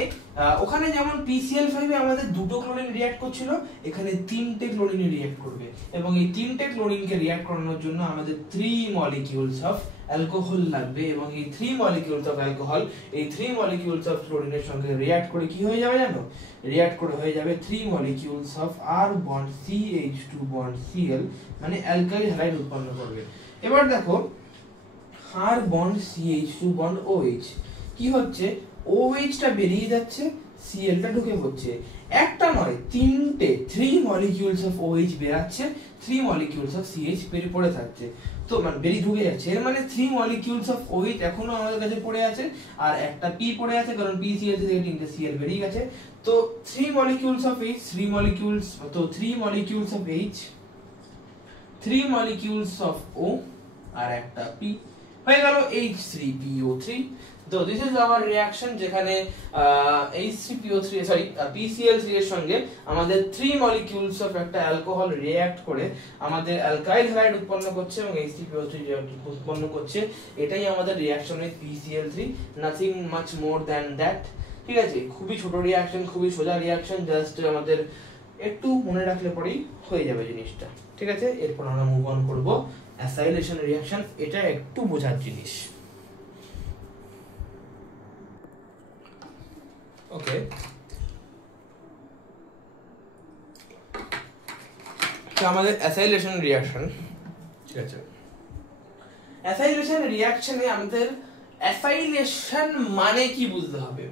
ওখানে যেমন PCl5 এ আমাদের দুটো ক্লোরিন রিঅ্যাক্ট করছিল, এখানে তিনটে ক্লোরিন রিঅ্যাক্ট করবে, এবং এই তিনটে ক্লোরিনকে রিঅ্যাক্ট করানোর জন্য আমাদের 3 মলিকিউলস অফ অ্যালকোহল লাগবে, এবং এই 3 মলিকিউলস অফ অ্যালকোহল এই 3 মলিকিউলস অফ ক্লোরিনের সঙ্গে রিঅ্যাক্ট করে কি হয়ে যাবে জানো? রিঅ্যাক্ট করে হয়ে যাবে 3 molecules of R bond CH2 bond Cl, মানে অ্যালকাইল হ্যালাইড উৎপন্ন করবে। এবার দেখো R bond CH2 bond OH কি হচ্ছে, OH টা বেরিয়ে যাচ্ছে, Cl টা ঢুকে পড়ছে, একটা নয় তিনটে 3 মলিকিউলস অফ OH বেরাচ্ছে, 3 মলিকিউলস অফ CH বেরিয়ে পড়ে থাকছে, তো মানে বেরিয়ে ঢুকে যাচ্ছে। এর মানে 3 মলিকিউলস অফ OH এখনো আমাদের কাছে পড়ে আছে, আর একটা P পড়ে আছে, কারণ PCl থেকে তিনটে Cl বেরিয়ে গেছে। তো 3 মলিকিউলস অফ H, 3 মলিকিউলস, তো 3 molecules of H, 3 molecules of O, আর একটা P হয়ে গেল H3PO3। তো দিস ইজ আওয়ার রিঅ্যাকশন, যেখানে H3PO3 সরি PCl3 এর সঙ্গে আমাদের 3 মলিকিউলস অফ একটা অ্যালকোহল রিঅ্যাক্ট করে আমাদের অ্যালকাইল হ্যালাইড উৎপন্ন করছে এবং H3PO3 উৎপন্ন করছে। এটাই আমাদের reaction with PCl3, nothing much more than that. ঠিক আছে, খুবই ছোট রিঅ্যাকশন, খুবই সোজা রিঅ্যাকশন, জাস্ট আমাদের একটু মনে রাখলে পরেই হয়ে যাবে জিনিসটা। ঠিক আছে, এরপর আমরা মুভ অন করব অ্যাসাইলেশন রিঅ্যাকশন, এটা একটু বোঝার জিনিস। ওকে, তো আমাদের অ্যাসাইলেশন রিঅ্যাকশন, ঠিক আছে, অ্যাসাইলেশন রিঅ্যাকশনে আমাদের অ্যাসাইলেশন মানে কি বুঝতে হবে।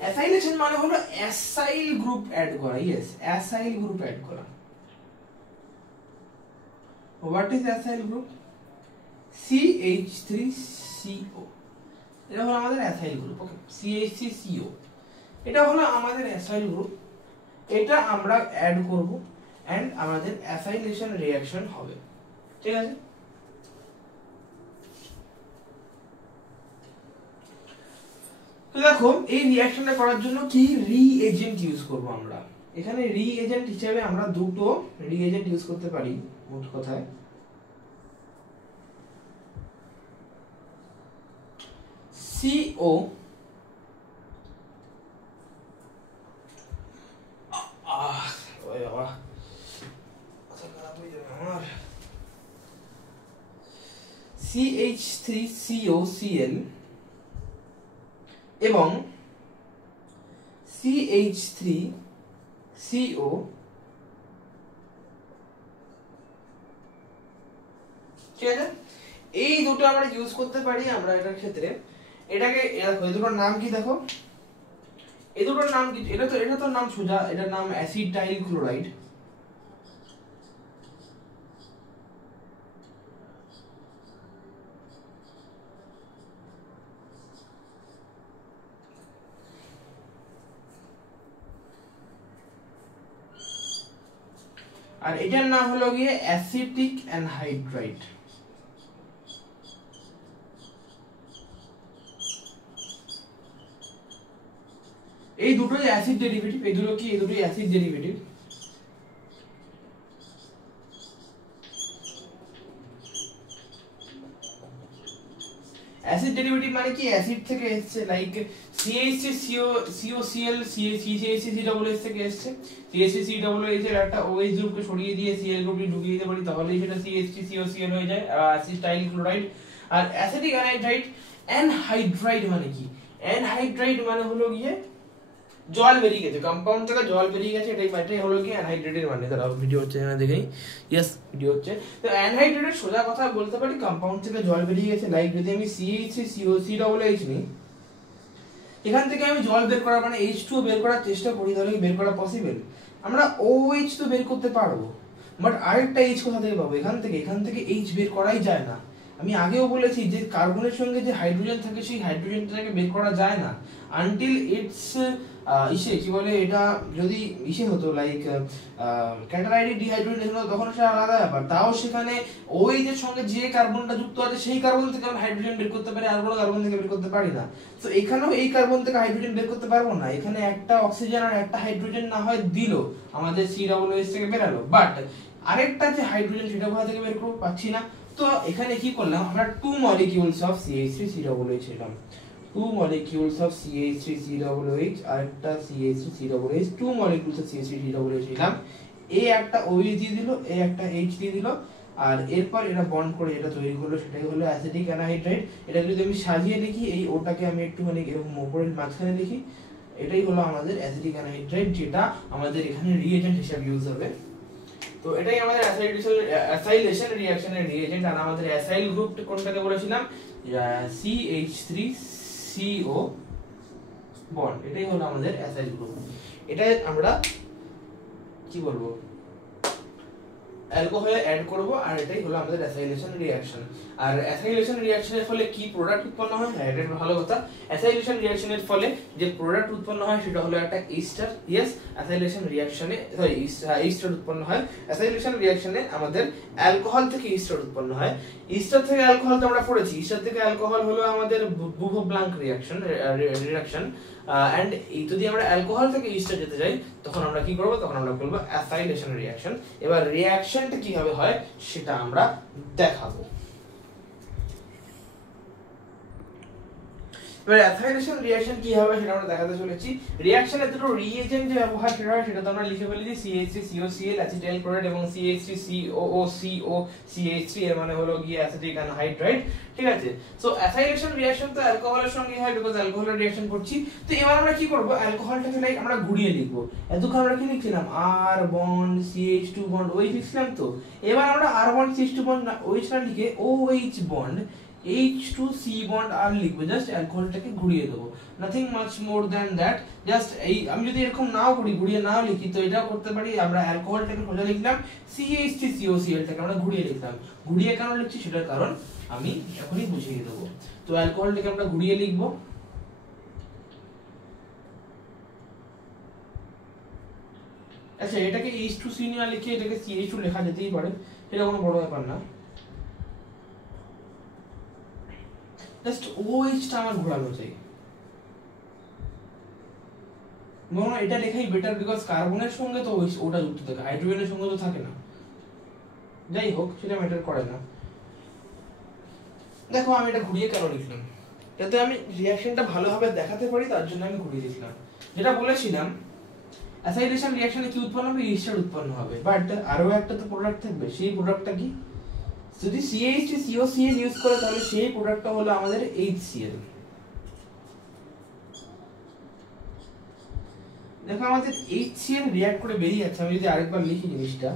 অ্যাসাইলেশন মানে হলো অ্যাসাইল গ্রুপ অ্যাড করা। ইয়েস, অ্যাসাইল গ্রুপ অ্যাড করা। What is acyl group? CH3CO, এটা হলো আমাদের অ্যাসাইল গ্রুপ। ওকে, CH3CO এটা হলো আমাদের অ্যাসাইল গ্রুপ, এটা আমরা অ্যাড করব এন্ড আমাদের অ্যাসাইলেশন রিঅ্যাকশন হবে। ঠিক আছে, তো দেখো এই রিঅ্যাকশনটা করার জন্য কি রিএজেন্ট ইউজ করব আমরা। এখানে রিএজেন্ট হিসেবে আমরা দুটো রিএজেন্ট ইউজ করতে পারি মোট কথায়। CO CH3COCl এবং CH3CO ঠিক আছে, এই দুটো আমরা ইউজ করতে পারি আমরা এটার ক্ষেত্রে। এটাকে দেখো এই দুটোর নাম কি, দেখো এই দুটোর নাম কি, এটা তো নাম সোজা, এটার নাম অ্যাসিটাইল ক্লোরাইড। আর এটার নাম হলো গিয়ে অ্যাসিটিক অ্যানহাইড্রাইড। এই দুটোই অ্যাসিড ডেরিভেটিভ, এই দুটো কি, এই দুটোই অ্যাসিড ডেরিভেটিভ। অ্যাসিড ডেরিভেটিভ মানে কি, অ্যাসিড থেকে এসেছে, লাইক CH3COCl CH3COOH থেকে এসেছে, CH3COOH এর একটা OH গ্রুপকে সরিয়ে দিয়ে Cl গ্রুপটি ঢুকিয়ে দিতে পারি, তাহলেই সেটা CH3COCl হয়ে যায়, অ্যাসিটাইল ক্লোরাইড। আর অ্যাসিটিক অ্যানহাইড্রাইড, অ্যানহাইড্রাইড মানে কি, অ্যানহাইড্রাইড মানে হলো গিয়ে জল বেরিয়ে গেছে, কম্পাউন্ড থেকে জল বেরিয়ে গেছে, এটাই হলো কি অ্যানহাইড্রেটের মানে। তারা ভিডিও হচ্ছে এখানে দেখেই, ইয়েস ভিডিও হচ্ছে। তো অ্যানহাইড্রেটের সোজা কথা বলতে পারি কম্পাউন্ড থেকে জল বেরিয়ে গেছে। লাইক যদি আমি CH3COCOOH নিই, এখান থেকে আমি জল বের করার মানে H2 বের করার চেষ্টা করি, তাহলে বের করা পসিবল। আমরা OH তো বের করতে পারবো, বাট আরেকটা H কোথা থেকে পাবো? এখান থেকে H বের করাই যায় না। আমি আগেও বলেছি যে কার্বনের সঙ্গে যে হাইড্রোজেন থাকে সেই হাইড্রোজেনটাকে বের করা যায় না আনটিল ইটস ইসে কি বলে এটা যদি ইসে হতো লাইক ক্যাটালাইটিক ডিহাইড্রোজেনেশন হতো তখন সেটা আলাদা ব্যাপার, তাও সেখানে ওই যে সঙ্গে যে কার্বনটা যুক্ত আছে সেই কার্বন থেকে আমরা হাইড্রোজেন বের করতে পারি, আর কোনো কার্বন থেকে বের করতে পারি না। তো এখানেও এই কার্বন থেকে হাইড্রোজেন বের করতে পারবো না, এখানে একটা অক্সিজেন আর একটা হাইড্রোজেন না হয় দিল আমাদের COOH থেকে বেরালো, বাট আরেকটা যে হাইড্রোজেন সেটা কোথা থেকে বের করবো, পাচ্ছি না। তো এখানে কি করলাম আমরা 2 molecules of CH3COOH নিলাম, 2 molecules of CH3COOH আর একটা CH3COOH, 2 molecules of CH3COOH নিলাম, এ একটা OH দিয়ে দিল, এ একটা H দিয়ে দিল, আর এরপর এটা বন্ড করে যেটা তৈরি করলো সেটাই হলো অ্যাসিটিক অ্যানহাইড্রাইড। এটা যদি আমি সাজিয়ে লিখি, এই ওটাকে আমি একটুখানি এরকম উপরের মাঝখানে লিখি, এটাই হলো আমাদের অ্যাসিটিক অ্যানহাইড্রাইড, যেটা আমাদের এখানে রিএজেন্ট হিসেবে ইউজ হবে। তো এটাই আমাদের অ্যাসাইলেশন রিঅ্যাকশনের রিএজেন্ট। আর আমাদের অ্যাসাইল গ্রুপ কোনটাকে বলেছিলাম, CH3CO বন্ড, এটাই হলো আমাদের অ্যাসাইল গ্রুপ। এটা আমরা কি বলবো অ্যালকোহলে অ্যাড করব, আর এটাই হলো আমাদের অ্যাসাইলেশন রিঅ্যাকশন। আর অ্যাসাইলেশন রিঅ্যাকশনের ফলে কি প্রোডাক্ট উৎপন্ন হয়, হ্যাঁ এটা ভালো কথা। অ্যাসাইলেশন রিঅ্যাকশনের ফলে যে প্রোডাক্ট উৎপন্ন হয় সেটা হলো একটা ইস্টার। ইয়েস, অ্যাসাইলেশন রিঅ্যাকশনে ইস্টার উৎপন্ন হয়। অ্যাসাইলেশন রিঅ্যাকশনে আমাদের অ্যালকোহল থেকে ইস্টার উৎপন্ন হয়। ইস্টার থেকে অ্যালকোহল তো আমরা পড়েছি, ইস্টার থেকে অ্যালকোহল হলো আমাদের বুভো-ব্লাঙ্ক রিঅ্যাকশন। এন্ড যদি আমরা অ্যালকোহল থেকে ইস্টার যেতে যাই তখন আমরা কি করব, তখন আমরা বলবো অ্যাসাইলেশন রিঅ্যাকশন। এবার রিঅ্যাকশনটা কিভাবে হয় সেটা আমরা দেখাবো। এবার অ্যাসাইলেশন রিঅ্যাকশন কি হবে সেটা আমরা দেখাতে চলেছি। রিঅ্যাকশনের দুটো রিএজেন্ট যে ব্যবহার সেটা হয় সেটা তো আমরা লিখে ফেলেছি, CH3COCl অ্যাসিটাইল ক্লোরাইড এবং CH3COOCH3 এর মানে হলো গিয়ে অ্যাসিটিক অ্যানহাইড্রাইড, ঠিক আছে। সো অ্যাসাইলেশন রিঅ্যাকশন তো অ্যালকোহলের সঙ্গে হয় বিকজ অ্যালকোহলের রিঅ্যাকশন করছি। তো এবার আমরা কি করব, অ্যালকোহলটাকে লাইক আমরা ঘুরিয়ে লিখব। এতক্ষণ আমরা কি লিখছিলাম, R bond CH2 bond OH লিখছিলাম। তো এবার আমরা R bond CH2 bond OH না লিখে OH বন্ড H2C বন্ড আর লিখবো, জাস্ট অ্যালকোহলটাকে ঘুরিয়ে দেবো, nothing much more than that. Just এই আমি যদি এরকম নাও করি, ঘুরিয়ে নাও লিখি, তো এটাও করতে পারি। আমরা অ্যালকোহলটাকে সোজা লিখলাম, CH3COCl-টাকে আমরা ঘুরিয়ে লিখলাম। ঘুরিয়ে কেন লিখছি সেটার কারণ আমি এখনই বুঝিয়ে দেবো। তো অ্যালকোহলটাকে আমরা ঘুরিয়ে লিখবো, আচ্ছা এটাকে H2C না লিখে এটাকে CH2 লেখা যেতেই পারে, এটা কোনো বড় ব্যাপার না। জাস্ট OH-টা আমার ঘোরানো চাই, বরং এটা লেখাই বেটার বিকজ কার্বনের সঙ্গে তো ওটা যুক্ত থাকে, হাইড্রোজেনের সঙ্গে তো থাকে না। যাই হোক, সেটা ম্যাটার করে না। দেখো আমি এটা ঘুরিয়ে কেন লিখলাম, যাতে আমি রিঅ্যাকশনটা ভালোভাবে দেখাতে পারি, তার জন্য আমি ঘুরিয়ে লিখলাম। যেটা বলেছিলাম অ্যাসাইলেশন রিঅ্যাকশনে কি উৎপন্ন হবে, ইস্টার উৎপন্ন হবে, বাট আরো একটা তো প্রোডাক্ট থাকবে। সেই প্রোডাক্টটা কি, যদি CH3COCl ইউজ করে তাহলে সেই প্রোডাক্টটা হলো আমাদের HCl। দেখো আমাদের HCl রিঅ্যাক্ট করে বেরিয়ে যাচ্ছে। আমি যদি আরেকবার লিখি জিনিসটা,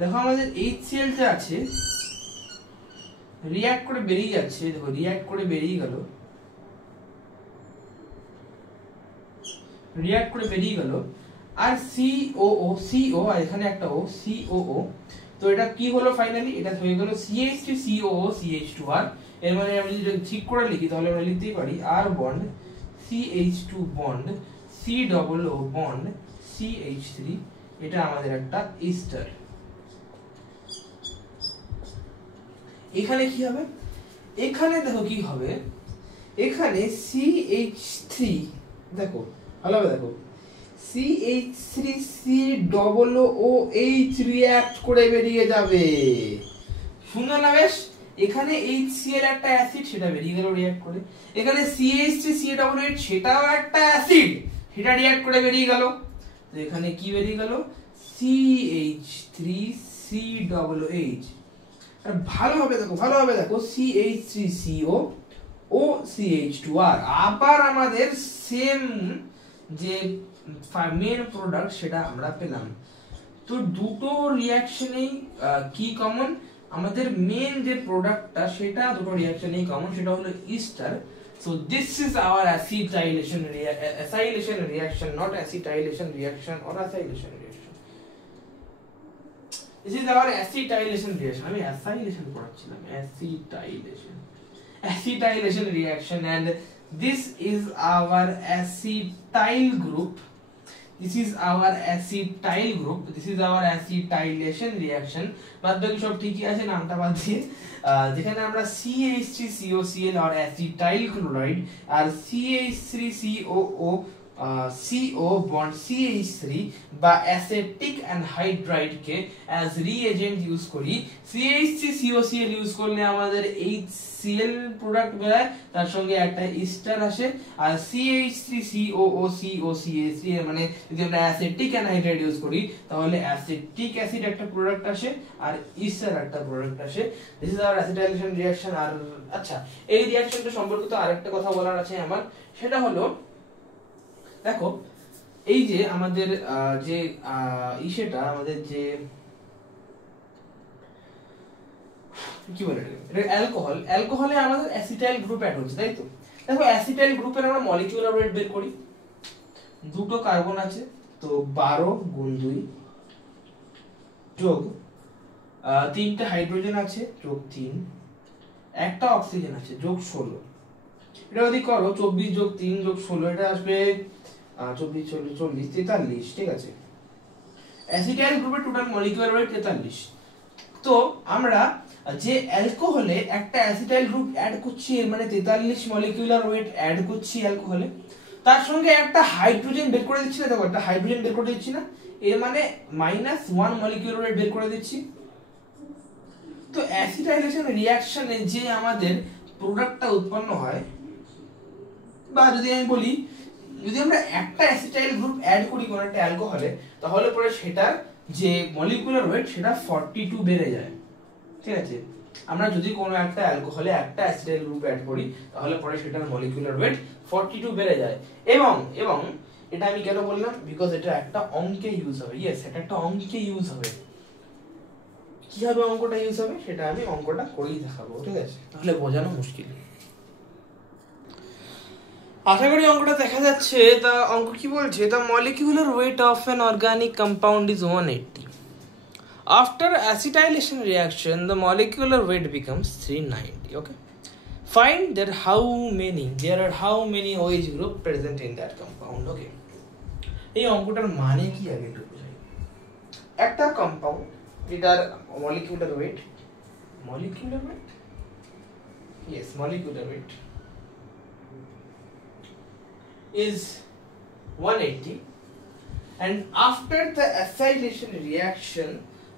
দেখো আমাদের HCl টা আছে রিঅ্যাক্ট করে বেরিয়ে যাচ্ছে। দেখো রিঅ্যাক্ট করে বেরিয়ে গেল, রিঅ্যাক্ট করে বেরিয়ে গেল। আর CO আর এখানে একটা O, COO। তো এটা কি হলো ফাইনালি, এটা হয়ে গেল CH3COOCH2R। এর মানে আমি যদি ঠিক করে লিখি তাহলে আমরা লিখতেই পারি R bond CH2 bond COO bond CH3। এটা আমাদের একটা ইস্টার। এখানে কি হবে, এখানে দেখো কি হবে, এখানে CH3 দেখো ভালোভাবে দেখো, CH3COOH রিঅ্যাক্ট করে বেরিয়ে যাবে। সুন্দর না বেশ? এখানে HCl একটা অ্যাসিড, সেটা বেরিয়ে গেল রিঅ্যাক্ট করে। এখানে CH3COOH সেটাও একটা অ্যাসিড, সেটা রিঅ্যাক্ট করে বেরিয়ে গেল। তো এখানে কি বেরিয়ে গেল, CH3COOH। আর ভালোভাবে দেখো, ভালোভাবে দেখো, CH3COOCH2R। আবার আমাদের সেম যে মেন প্রোডাক্ট সেটা আমরা পেলাম। তো দুটো রিঅ্যাকশনেই কি কমন, আমাদের মেন যে প্রোডাক্টটা সেটা দুটো রিঅ্যাকশনেই কমন, সেটা হলো Easter. So this is our acetylation reaction, not acetylation reaction or acylation reaction. This is our acetylation reaction. আমি acetylation পড়াচ্ছিলাম, acetylation reaction, and this is our acetyl group. This is our acetyl group. This is our acetylation reaction. বাদ বাকি সব ঠিকই আছে, নামটা বাদ দিয়ে যেখানে আমরা CH3COCl or acetyl chloride R CH3COO CO bond CH3 বা অ্যাসেটিক অ্যানহাইড্রাইড কে অ্যাজ রিএজেন্ট ইউজ করি। CH3COCl ইউজ করলে আমাদের HCl প্রোডাক্ট বেরোয়, তার সঙ্গে একটা ইস্টার আসে। আর CH3COOCOCH3 মানে যদি আমরা অ্যাসেটিক অ্যানহাইড্রাইড ইউজ করি তাহলে অ্যাসেটিক অ্যাসিড একটা প্রোডাক্ট আসে আর ইস্টার একটা প্রোডাক্ট আসে। This is our acetylation reaction. আর আচ্ছা, এই রিঅ্যাকশনটা সম্পর্কিত আরেকটা কথা বলার আছে আমার, সেটা হলো দেখো এই যে আমাদের যে ইসেটা আমাদের যে কি বলে এটা অ্যালকোহলে আমাদের অ্যাসিটাইল গ্রুপ অ্যাড হচ্ছে, তাই তো? দেখো অ্যাসিটাইল গ্রুপের আমরা মলিকিউলার ওয়েট বের করি। দুটো কার্বন আছে, তো 12 গুণ 2 যোগ তিনটে হাইড্রোজেন আছে যোগ 3, একটা অক্সিজেন আছে যোগ 16। এটা যদি করো 24 যোগ 3 যোগ 16, এটা আসবে 24 40 40 43, ঠিক আছে? অ্যাসিটাইল গ্রুপের টোটাল মলিকিউলার ওয়েট 43। তো আমরা যে অ্যালকোহলে একটা অ্যাসিটাইল গ্রুপ অ্যাড করছি, এর মানে 43 মলিকিউলার ওয়েট অ্যাড করছি অ্যালকোহলে, তার সঙ্গে একটা হাইড্রোজেন বের করে দিচ্ছি না, দেখো একটা হাইড্রোজেন বের করে দিচ্ছি না, এর মানে -1 মলিকিউলার ওয়েট বের করে দিচ্ছি। তো অ্যাসিটাইলেশন রিঅ্যাকশনে যে আমাদের প্রোডাক্টটা উৎপন্ন হয়, বা যদি আমি বলি যদি আমরা একটা অ্যাসিটাইল গ্রুপ অ্যাড করি কোন একটা অ্যালকোহলে, তাহলে পরে সেটার যে মলিকিউলার ওয়েট সেটা 42 বেড়ে যায়, ঠিক আছে? আমরা যদি কোনো একটা অ্যালকোহলে একটা অ্যাসিটাইল গ্রুপ অ্যাড করি তাহলে পরে সেটার মলিকিউলার ওয়েট 42 বেড়ে যায়। এবং এবং এটা আমি কেন বললাম, বিকজ এটা একটা অঙ্কে ইউজ হবে। ইয়েস, এটা একটা অঙ্কে ইউজ হবে। কিভাবে অঙ্কটা ইউজ হবে সেটা আমি অঙ্কটা করেই দেখাবো, ঠিক আছে? তাহলে বোঝানো মুশকিল। আশা করি অঙ্কটা দেখা যাচ্ছে। তা অঙ্ক কি বলছে, the molecular weight of an organic compound is 180. After acetylation reaction, the molecular weight becomes 390. Okay. Find that there are how many OH group present in that compound. Okay. এই অঙ্কটার মানে কি আগে একটু বুঝাই। একটা কম্পাউন্ড যেটার molecular weight is 180, and after the acetylation reaction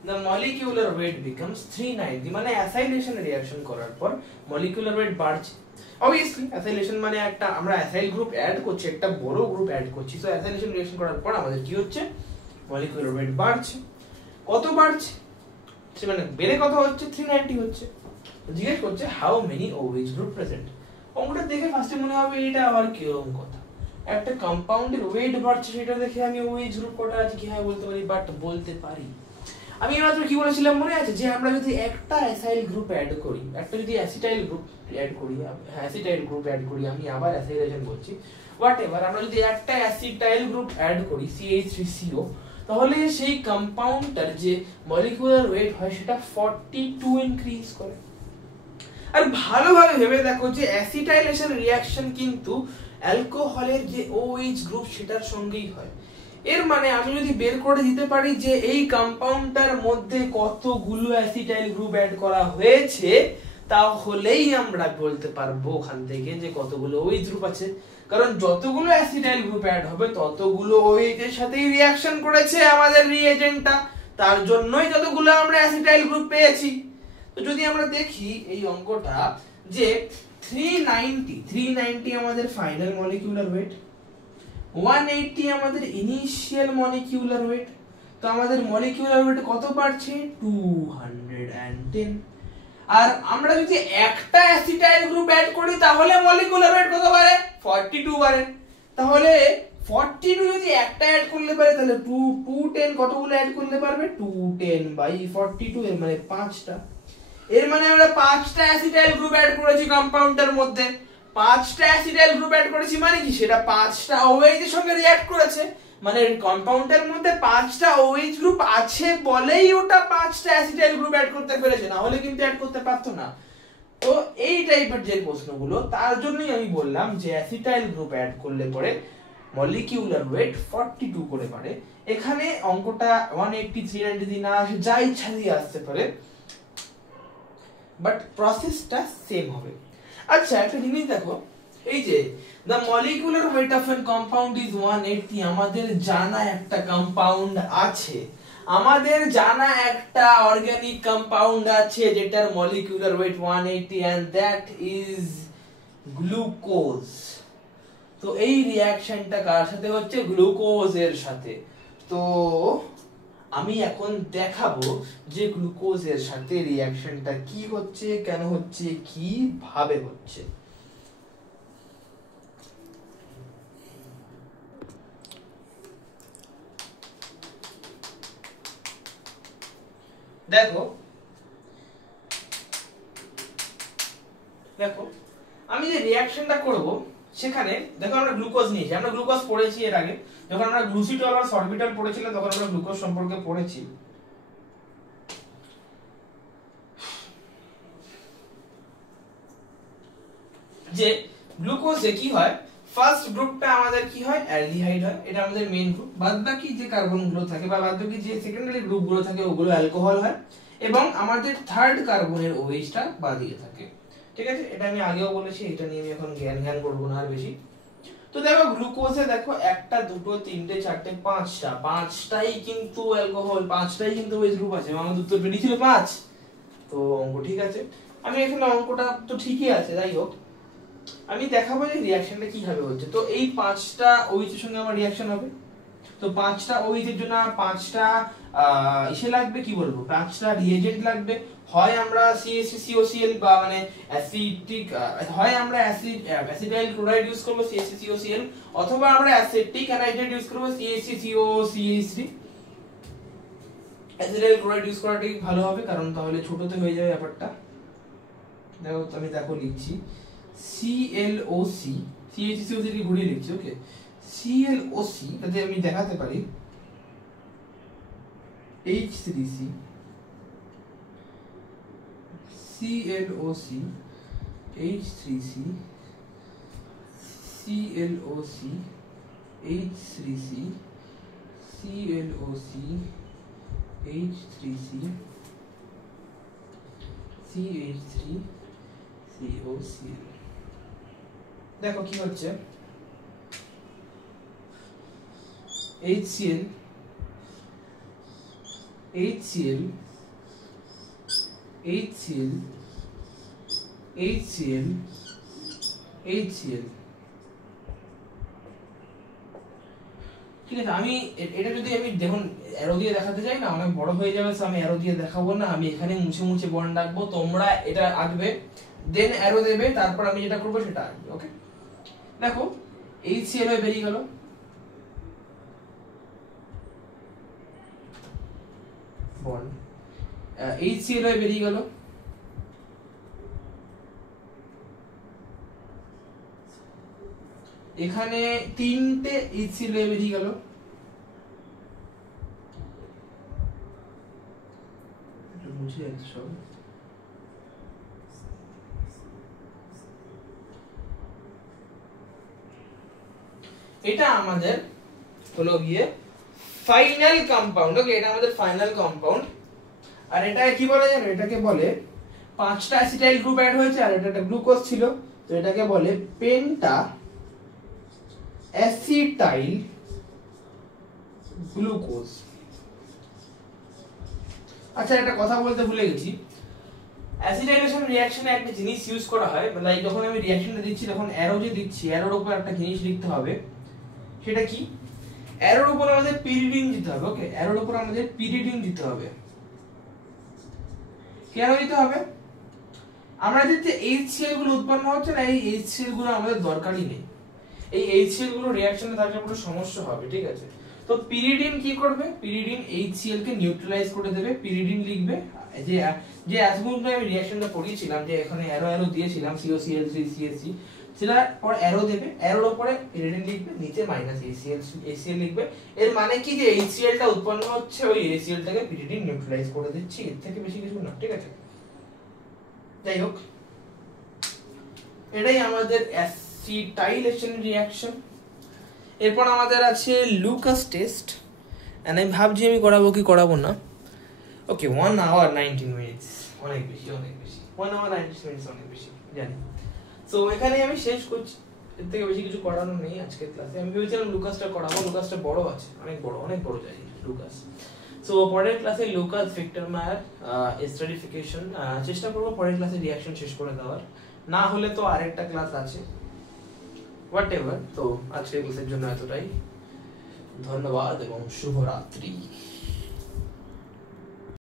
the molecular weight becomes 390. মানে acetylation reaction করার পর molecular weight বাড়ছে। obviously acetylation মানে একটা আমরা অ্যাসাইল গ্রুপ অ্যাড করছি, একটা বড় গ্রুপ অ্যাড করছি। সো acetylation reaction করার পর আমাদের কি হচ্ছে, molecular weight বাড়ছে। কত বাড়ছে, সে মানে বেড়ে কত হচ্ছে, 390 হচ্ছে। জিজ্ঞেস করছে how many OH group present. অঙ্কটা দেখে ফার্স্টে মনে হবে এটা আবার কিরকম কথা, একটা কম্পাউন্ডের ওয়েট বাড়ছে সেটা দেখে আমি OH গ্রুপ কটা আছে কিভাবে বলতে পারি, বাট বলতে পারি। আমি মাত্র কি বলেছিলাম মনে আছে, যে আমরা যদি একটা অ্যাসাইল গ্রুপ অ্যাড করি, একটা যদি অ্যাসিটাইল গ্রুপ অ্যাড করি, আমি আবার অ্যাসাইলেশন বলছি, হোয়াটএভার, আমরা যদি একটা অ্যাসিটাইল গ্রুপ অ্যাড করি CH3CO, তাহলে সেই কম্পাউন্ডটার যে মলিকিউলার ওয়েট হয় সেটা 42 ইনক্রিজ করে। আর ভালোভাবে ভেবে দেখো যে অ্যাসিটাইলেশন রিঅ্যাকশন কিন্তু অ্যালকোহলের যে OH গ্রুপ সেটার সঙ্গেই হয়। এর মানে আমি যদি বের করে দিতে পারি যে এই কম্পাউন্ডটার মধ্যে কতগুলো অ্যাসিটাইল গ্রুপ অ্যাড করা হয়েছে, তাহলেই আমরা বলতে পারবো ওখান থেকে যে কতগুলো OH গ্রুপ আছে। কারণ যতগুলো অ্যাসিটাইল গ্রুপ অ্যাড হবে ততগুলো OH এর সাথেই রিঅ্যাকশন করেছে আমাদের রিএজেন্টটা, তার জন্যই যতগুলো আমরা অ্যাসিটাইল গ্রুপ পেয়েছি। তো যদি আমরা দেখি এই অঙ্কটা যে 390 আমাদের ফাইনাল মলিকিউলার ওয়েট, 180 আমাদের ইনিশিয়াল মলিকিউলার ওয়েট, তো আমাদের মলিকিউলার ওয়েট কত বাড়ছে, 210। আর আমরা যদি একটা অ্যাসিটাইল গ্রুপ অ্যাড করি তাহলে মলিকিউলার ওয়েট কত বাড়ে, 42 বাড়ে। তাহলে 42 যদি একটা অ্যাড করলে পারে তাহলে 210 কতগুলো অ্যাড করলে পারবে, 210/42, এর মানে 5টা। এর মানে আমরা 5টা অ্যাসিটাইল গ্রুপ অ্যাড করেছি কম্পাউন্ডের মধ্যে। পাঁচটা অ্যাসিটাইল গ্রুপ অ্যাড করেছি মানে কি সেটা পাঁচটা OH এর সঙ্গে রিঅ্যাক্ট করেছে, মানে কম্পাউন্ডের মধ্যে পাঁচটা OH গ্রুপ আছে বলেই ওটা পাঁচটা অ্যাসিটাইল গ্রুপ অ্যাড করতে পেরেছে, না হলে কিন্তু অ্যাড করতে পারতো না। তো এই টাইপের যে প্রশ্নগুলো তার জন্যই আমি বললাম যে অ্যাসিটাইল গ্রুপ অ্যাড করলে পরে মলিকিউলার ওয়েট 42 করে পারে। এখানে অঙ্কটা 180 390 না আসে, যা ইচ্ছা দিয়ে আসতে পারে, বাট প্রসেসটা সেম হবে। আচ্ছা একটা জিনিস দেখো, এই যে the molecular weight of a compound is 180, আমাদের জানা একটা কম্পাউন্ড আছে, আমাদের জানা একটা অর্গানিক কম্পাউন্ড আছে যেটার molecular weight 180 and that is glucose. তো এই রিঅ্যাকশনটা কার সাথে হচ্ছে? গ্লুকোজের সাথে। তো আমি এখন দেখাবো যে গ্লুকোজের সাথে রিঅ্যাকশনটা কি হচ্ছে, কেন হচ্ছে, কিভাবে হচ্ছে। দেখো দেখো আমি যে রিঅ্যাকশনটা করব সেখানে দেখো আমরা গ্লুকোজ নিয়েছি, আমরা গ্লুকোজ পড়েছি এর আগে, যখন আমরা গ্লুসিটল আর সরবিটল পড়েছিলাম তখন আমরা গ্লুকোজ সম্পর্কে পড়েছি। যে গ্লুকোজে কি হয়, ফার্স্ট গ্রুপটা আমাদের কি হয়? অ্যালডিহাইড হয়, এটা আমাদের মেইন গ্রুপ। বাদবাকি যে কার্বনগুলো থাকে বা বাদবাকি যে সেকেন্ডারি গ্রুপগুলো থাকে ওগুলো অ্যালকোহল হয়, এবং আমাদের থার্ড কার্বনের ওএইচটা বাদিয়ে থাকে। ঠিক আছে, এটা আমি আগেও বলেছি, এটা নিয়ে আমি এখন জ্ঞান করবো না আর বেশি। তো দেখো গ্লুকোজে দেখো একটা দুটো তিনটে চারটে পাঁচটাই কিন্তু অ্যালকোহল, পাঁচটাই কিন্তু ওএইচ গ্রুপ আছে, আমাদের উত্তর বেরিয়েছিল 5। তো অঙ্ক ঠিক আছে, আমি এখানে অঙ্কটা তো ঠিকই আছে। যাই হোক, আমি দেখাবো যে রিঅ্যাকশনটা কিভাবে হচ্ছে। তো এই পাঁচটা OH এর সঙ্গে আমার রিঅ্যাকশন হবে, তো পাঁচটা OH এর জন্য পাঁচটা ইসে লাগবে, কি বলবো, পাঁচটা রিএজেন্ট লাগবে। হয় আমরা CaCO_Cl বা মানে অ্যাসিটিক, হয় আমরা অ্যাসিটাইল ক্লোরাইড ইউজ করব CaCO_Cl, অথবা আমরা অ্যাসিটিক অ্যানাইড্রাইড ইউজ করব CaCO3। অ্যাসিটাইল ক্লোরাইড ইউজ করাটাই ভালো হবে, কারণ তাহলে ছোটতে হয়ে যাবে ব্যাপারটা। দেখো আমি লিখছি ClOC, CaCO3 কে ঘুরিয়ে লিখছি, ওকে, ClOC, যাতে আমি দেখাতে পারি H3C, ClOC H3C, ClOC H3C, ClOC H3C, CH3COCl। দেখো কি হচ্ছে, HCl HCl HCl HCl HCl। ঠিক আছে, আমি এটা যদি আমি দেখুন অ্যারো দিয়ে দেখাতে চাই না অনেক বড় হয়ে যাবে, তো আমি অ্যারো দিয়ে দেখাবো না, আমি এখানে মুছে মুছে বন্ড রাখবো, তোমরা এটা আঁকবে, দেন অ্যারো দেবে, তারপর আমি যেটা করবো সেটা আঁকবে। ওকে, দেখো HCl হয়ে বেরিয়ে গেল, বন্ড HCl হয়ে বেরিয়ে গেল, এখানে তিনটে HCl হয়ে বেরিয়ে গেল, মুছে যাচ্ছে সব। এটা আমাদের হলো গিয়ে ফাইনাল কম্পাউন্ড। ওকে, এটা আমাদের ফাইনাল কম্পাউন্ড। আর এটা কি বলে জানো, এটাকে বলে পাঁচটা অ্যাসিটাইল গ্রুপ অ্যাড হয়েছে আর এটা একটা গ্লুকোজ ছিল, তো এটাকে বলে পেন্টা অ্যাসিটাইল গ্লুকোজ। আচ্ছা একটা কথা বলতে ভুলে গেছি, অ্যাসিটাইলেশন রিঅ্যাকশনে একটা জিনিস ইউজ করা হয়, মানে যখন আমি রিঅ্যাকশনটা দিচ্ছি তখন অ্যারো যে দিচ্ছি অ্যারোর উপর একটা জিনিস লিখতে হবে, সেটা কি, অ্যারোর উপর আমাদের পিরিডিন দিতে হবে। ওকে, অ্যারোর উপর আমাদের পিরিডিন দিতে হবে। কেন দিতে হবে? আমরা যে HCl গুলো উৎপন্ন হচ্ছে না, এই HCl গুলো আমাদের দরকারই নেই, এই HCl গুলো রিঅ্যাকশনে থাকলে পুরো সমস্যা হবে। ঠিক আছে, তো পিরিডিন কি করবে, পিরিডিন HCl কে নিউট্রালাইজ করে দেবে, পিরিডিন লিখবে, যে এতক্ষণ আমি রিঅ্যাকশনটা পড়িয়েছিলাম যে এখানে অ্যারো অ্যারো দিয়েছিলাম COCl3 CH3, সেটা পর অ্যারো দেবে, অ্যারোর উপরে পিরিডিন লিখবে, নিচে মাইনাস ACL লিখবে। এর মানে কি যে HCl টা উৎপন্ন হচ্ছে, ওই ACL টাকে পিরিডিন নিউট্রালাইজ করে দিচ্ছি, এর থেকে বেশি কিছু না, ঠিক আছে। যাই হোক, এটাই আমাদের অ্যাসিটাইলেশন রিঅ্যাকশন। এরপর আমাদের আছে লুকাস টেস্ট, এন্ড আমি ভাবছি আমি করাবো কি করাবো না। ওকে, 1 hour 19 minutes, অনেক বেশি 1 hour 19 minutes অনেক বেশি জানি। সো এখানে আমি শেষ করছি, এর থেকে বেশি কিছু করানোর নেই আজকের ক্লাসে। আমি ভেবেছিলাম লুকাসটা করাবো, লুকাসটা বড় আছে, অনেক বড় জানি লুকাস। সো পরের ক্লাসে লুকাস ভিক্টর মায়ার স্ট্র্যাটিফিকেশন চেষ্টা করবো পরের ক্লাসে রিঅ্যাকশন শেষ করে দেওয়ার, না হলে তো আরেকটা ক্লাস আছে, হোয়াট এভার। তো আজকের ক্লাসের জন্য এতটাই, ধন্যবাদ এবং শুভরাত্রি।